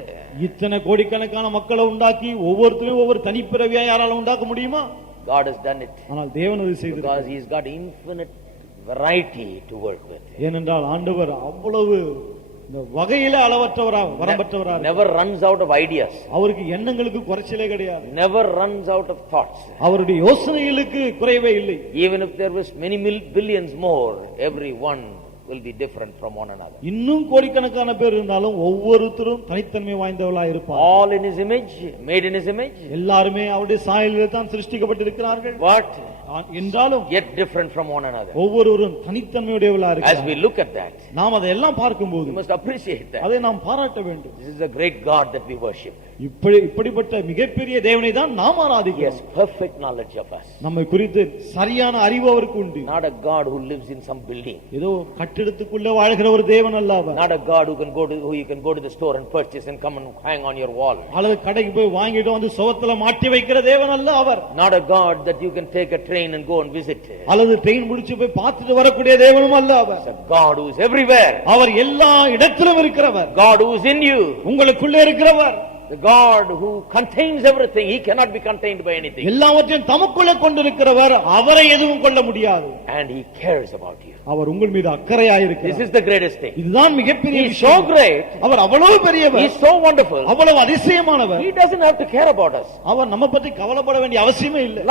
இத்தனை கோடிக்கணக்கான மக்களை உண்டாக்கி ஒவ்வொருத்தரையும் ஒவ்வொரு தனி பிறவியா யாரால உண்டாக்க முடியுமா? God has done it. ஆனால் தேவன் அதை செய்தார். Because he has got infinite variety to work with. ஏனென்றால் ஆண்டவர் அவ்வளவு இந்த வகையில அளவற்றவரா வரம்பற்றவரா. Never runs out of ideas. அவருக்கு எண்ணங்களுக்கு குறைச்சலே கிடையாது. Never runs out of thoughts. அவருடைய யோசனைகளுக்கு குறைவே இல்லை. Even if there was many billions more, every one will be different from one another. இன்னும் கோடிக்கணக்கான பேர் இருந்தாலும் ஒவ்வொருத்தரும் தனித்தன்மை வாய்ந்தவர்களாக இருப்பார்கள். All in his image, made in his image. எல்லாரும் அவருடைய சாயலிலே தான் சிருஷ்டிக்கப்பட்டிருக்கிறார்கள். What? என்றாலும் yet different from one another. ஒவ்வொருவரும் தனித்தன்மையுடையவர்களாக இருக்கிறார்கள். As we look at that, நாம் அதெல்லாம் பார்க்கும்போது we must appreciate that. அதை நாம் பாராட்ட வேண்டும். This is a great God that we worship. இப்படிப்பட்ட மிகப்பெரிய தேவனை தான் நாம் ஆராதிக்கிறோம். Yes, perfect knowledge of us. நம்மை குறித்து சரியான அறிவு அவருக்கு உண்டு. Not a God who lives in some building. ஏதோ கட்டிடத்துக்குள்ள வாழ்கிற ஒரு தேவன் அல்ல அவர். Not a God who you can go to the store and purchase and come and hang on your wall. அல்லது கடைக்கு போய் வாங்கிட்டு வந்து சுவத்துல மாட்டி வைக்கிற தேவன் அல்ல அவர். Not a God that you can take a train and go and visit. அல்லது ட்ரெயின் முடிச்சு போய் பார்த்துட்டு வரக்கூடிய தேவனும் அல்ல அவர். It's a God who is everywhere. அவர் எல்லா இடத்திலும் இருக்கிறவர். God who is in you. உங்களுக்குள்ளே இருக்கிறவர். The God who contains everything, he cannot be contained by anything. எல்லாவற்றையும் தமக்குள்ளே கொண்டிருக்கிறவர், அவரை எதுவும் கொள்ள முடியாது. And he cares about you. அவர் உங்கள் மீது அக்கறையாய் This இருக்கிறார். is the greatest thing. இதுதான் மிகப்பெரிய He is so விஷயம். great. அவர் அவ்வளவு He பெரியவர், is so wonderful. அவ்வளவு அதிசயமானவர். He doesn't have to care about us. அவர் நம்ம பற்றி கவலைப்பட வேண்டிய அவசியமே இல்லை.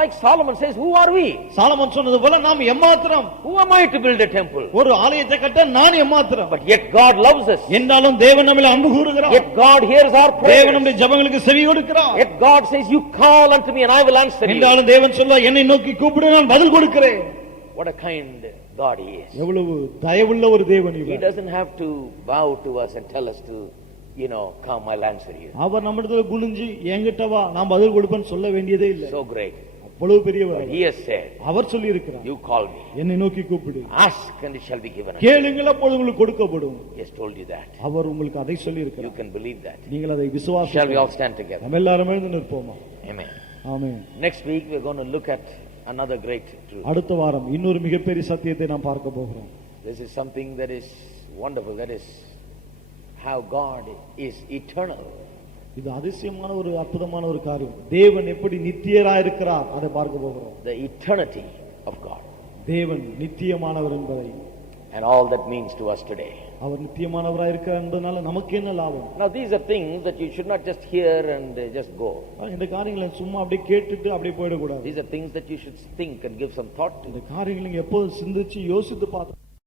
Like Solomon says, who are we? Solomon சொன்னது போல நாம் எம்மாத்திரம், Who am I to build a temple? ஒரு ஆலயத்தை கட்ட நான் எம்மாத்திரம். But yet God loves us. என்றாலும் தேவன் நம்மில் அன்பு கூறுகிறார். Yet God hears our தேவன் prayers. நம்முடைய ஜெபங்களுக்கு செவி கொடுக்கிறார். Yet God says, you call unto me and I will answer you. என்றாலும் தேவன் சொல்ல என்னை நோக்கி கூப்பிடு நான் பதில் கொடுக்கிறேன். What a kind God He is. எவ்வளவு தயவுள்ள ஒரு தேவன் He இவர். doesn't have to bow to us and tell us to, come, I'll answer you. அவர் நம்மிடத்துல குனிஞ்சு என்கிட்ட வா நான் பதில் கொடுப்பேன்னு சொல்ல வேண்டியதே இல்லை. So great. அவ்வளவு பெரியவர். But He has said, அவர் சொல்லி இருக்கிறார், you call me. என்னை நோக்கி கூப்பிடு, Ask and it shall be given unto you. கேளுங்கள் அப்பொழுது உங்களுக்கு கொடுக்கப்படும். He has told you that. அவர் உங்களுக்கு அதை சொல்லி You இருக்கிறார். can believe that. நீங்கள் அதை Shall we விசுவாசிக்கலாம். all stand together? நம்ம எல்லாரும் எழுந்து நிற்போமா? Amen. Amen. Next week we're going to look at another great truth. அடுத்த வாரம் இன்னொரு மிகப்பெரிய சத்தியத்தை நாம் பார்க்க போகிறோம். This is something that is wonderful. That is how God is eternal. இது அதிசயமான ஒரு அற்புதமான ஒரு காரியம். தேவன் எப்படி நித்தியராய் இருக்கிறார் அதை பார்க்க போகிறோம். The eternity of God. தேவன் நித்தியமானவர் என்பதை, And all that means to us today. அவர் நித்தியமானவராய் இருக்கிறார் என்பதனால நமக்கு என்ன லாபம்? Now these are things that you should not just hear and just go. இந்த காரியங்களை சும்மா அப்படியே கேட்டுட்டு அப்படியே போயிடக்கூடாது. These are things that you should think and give some thought to. இந்த காரியங்களை எப்போது சிந்திச்சு யோசித்து பார்த்து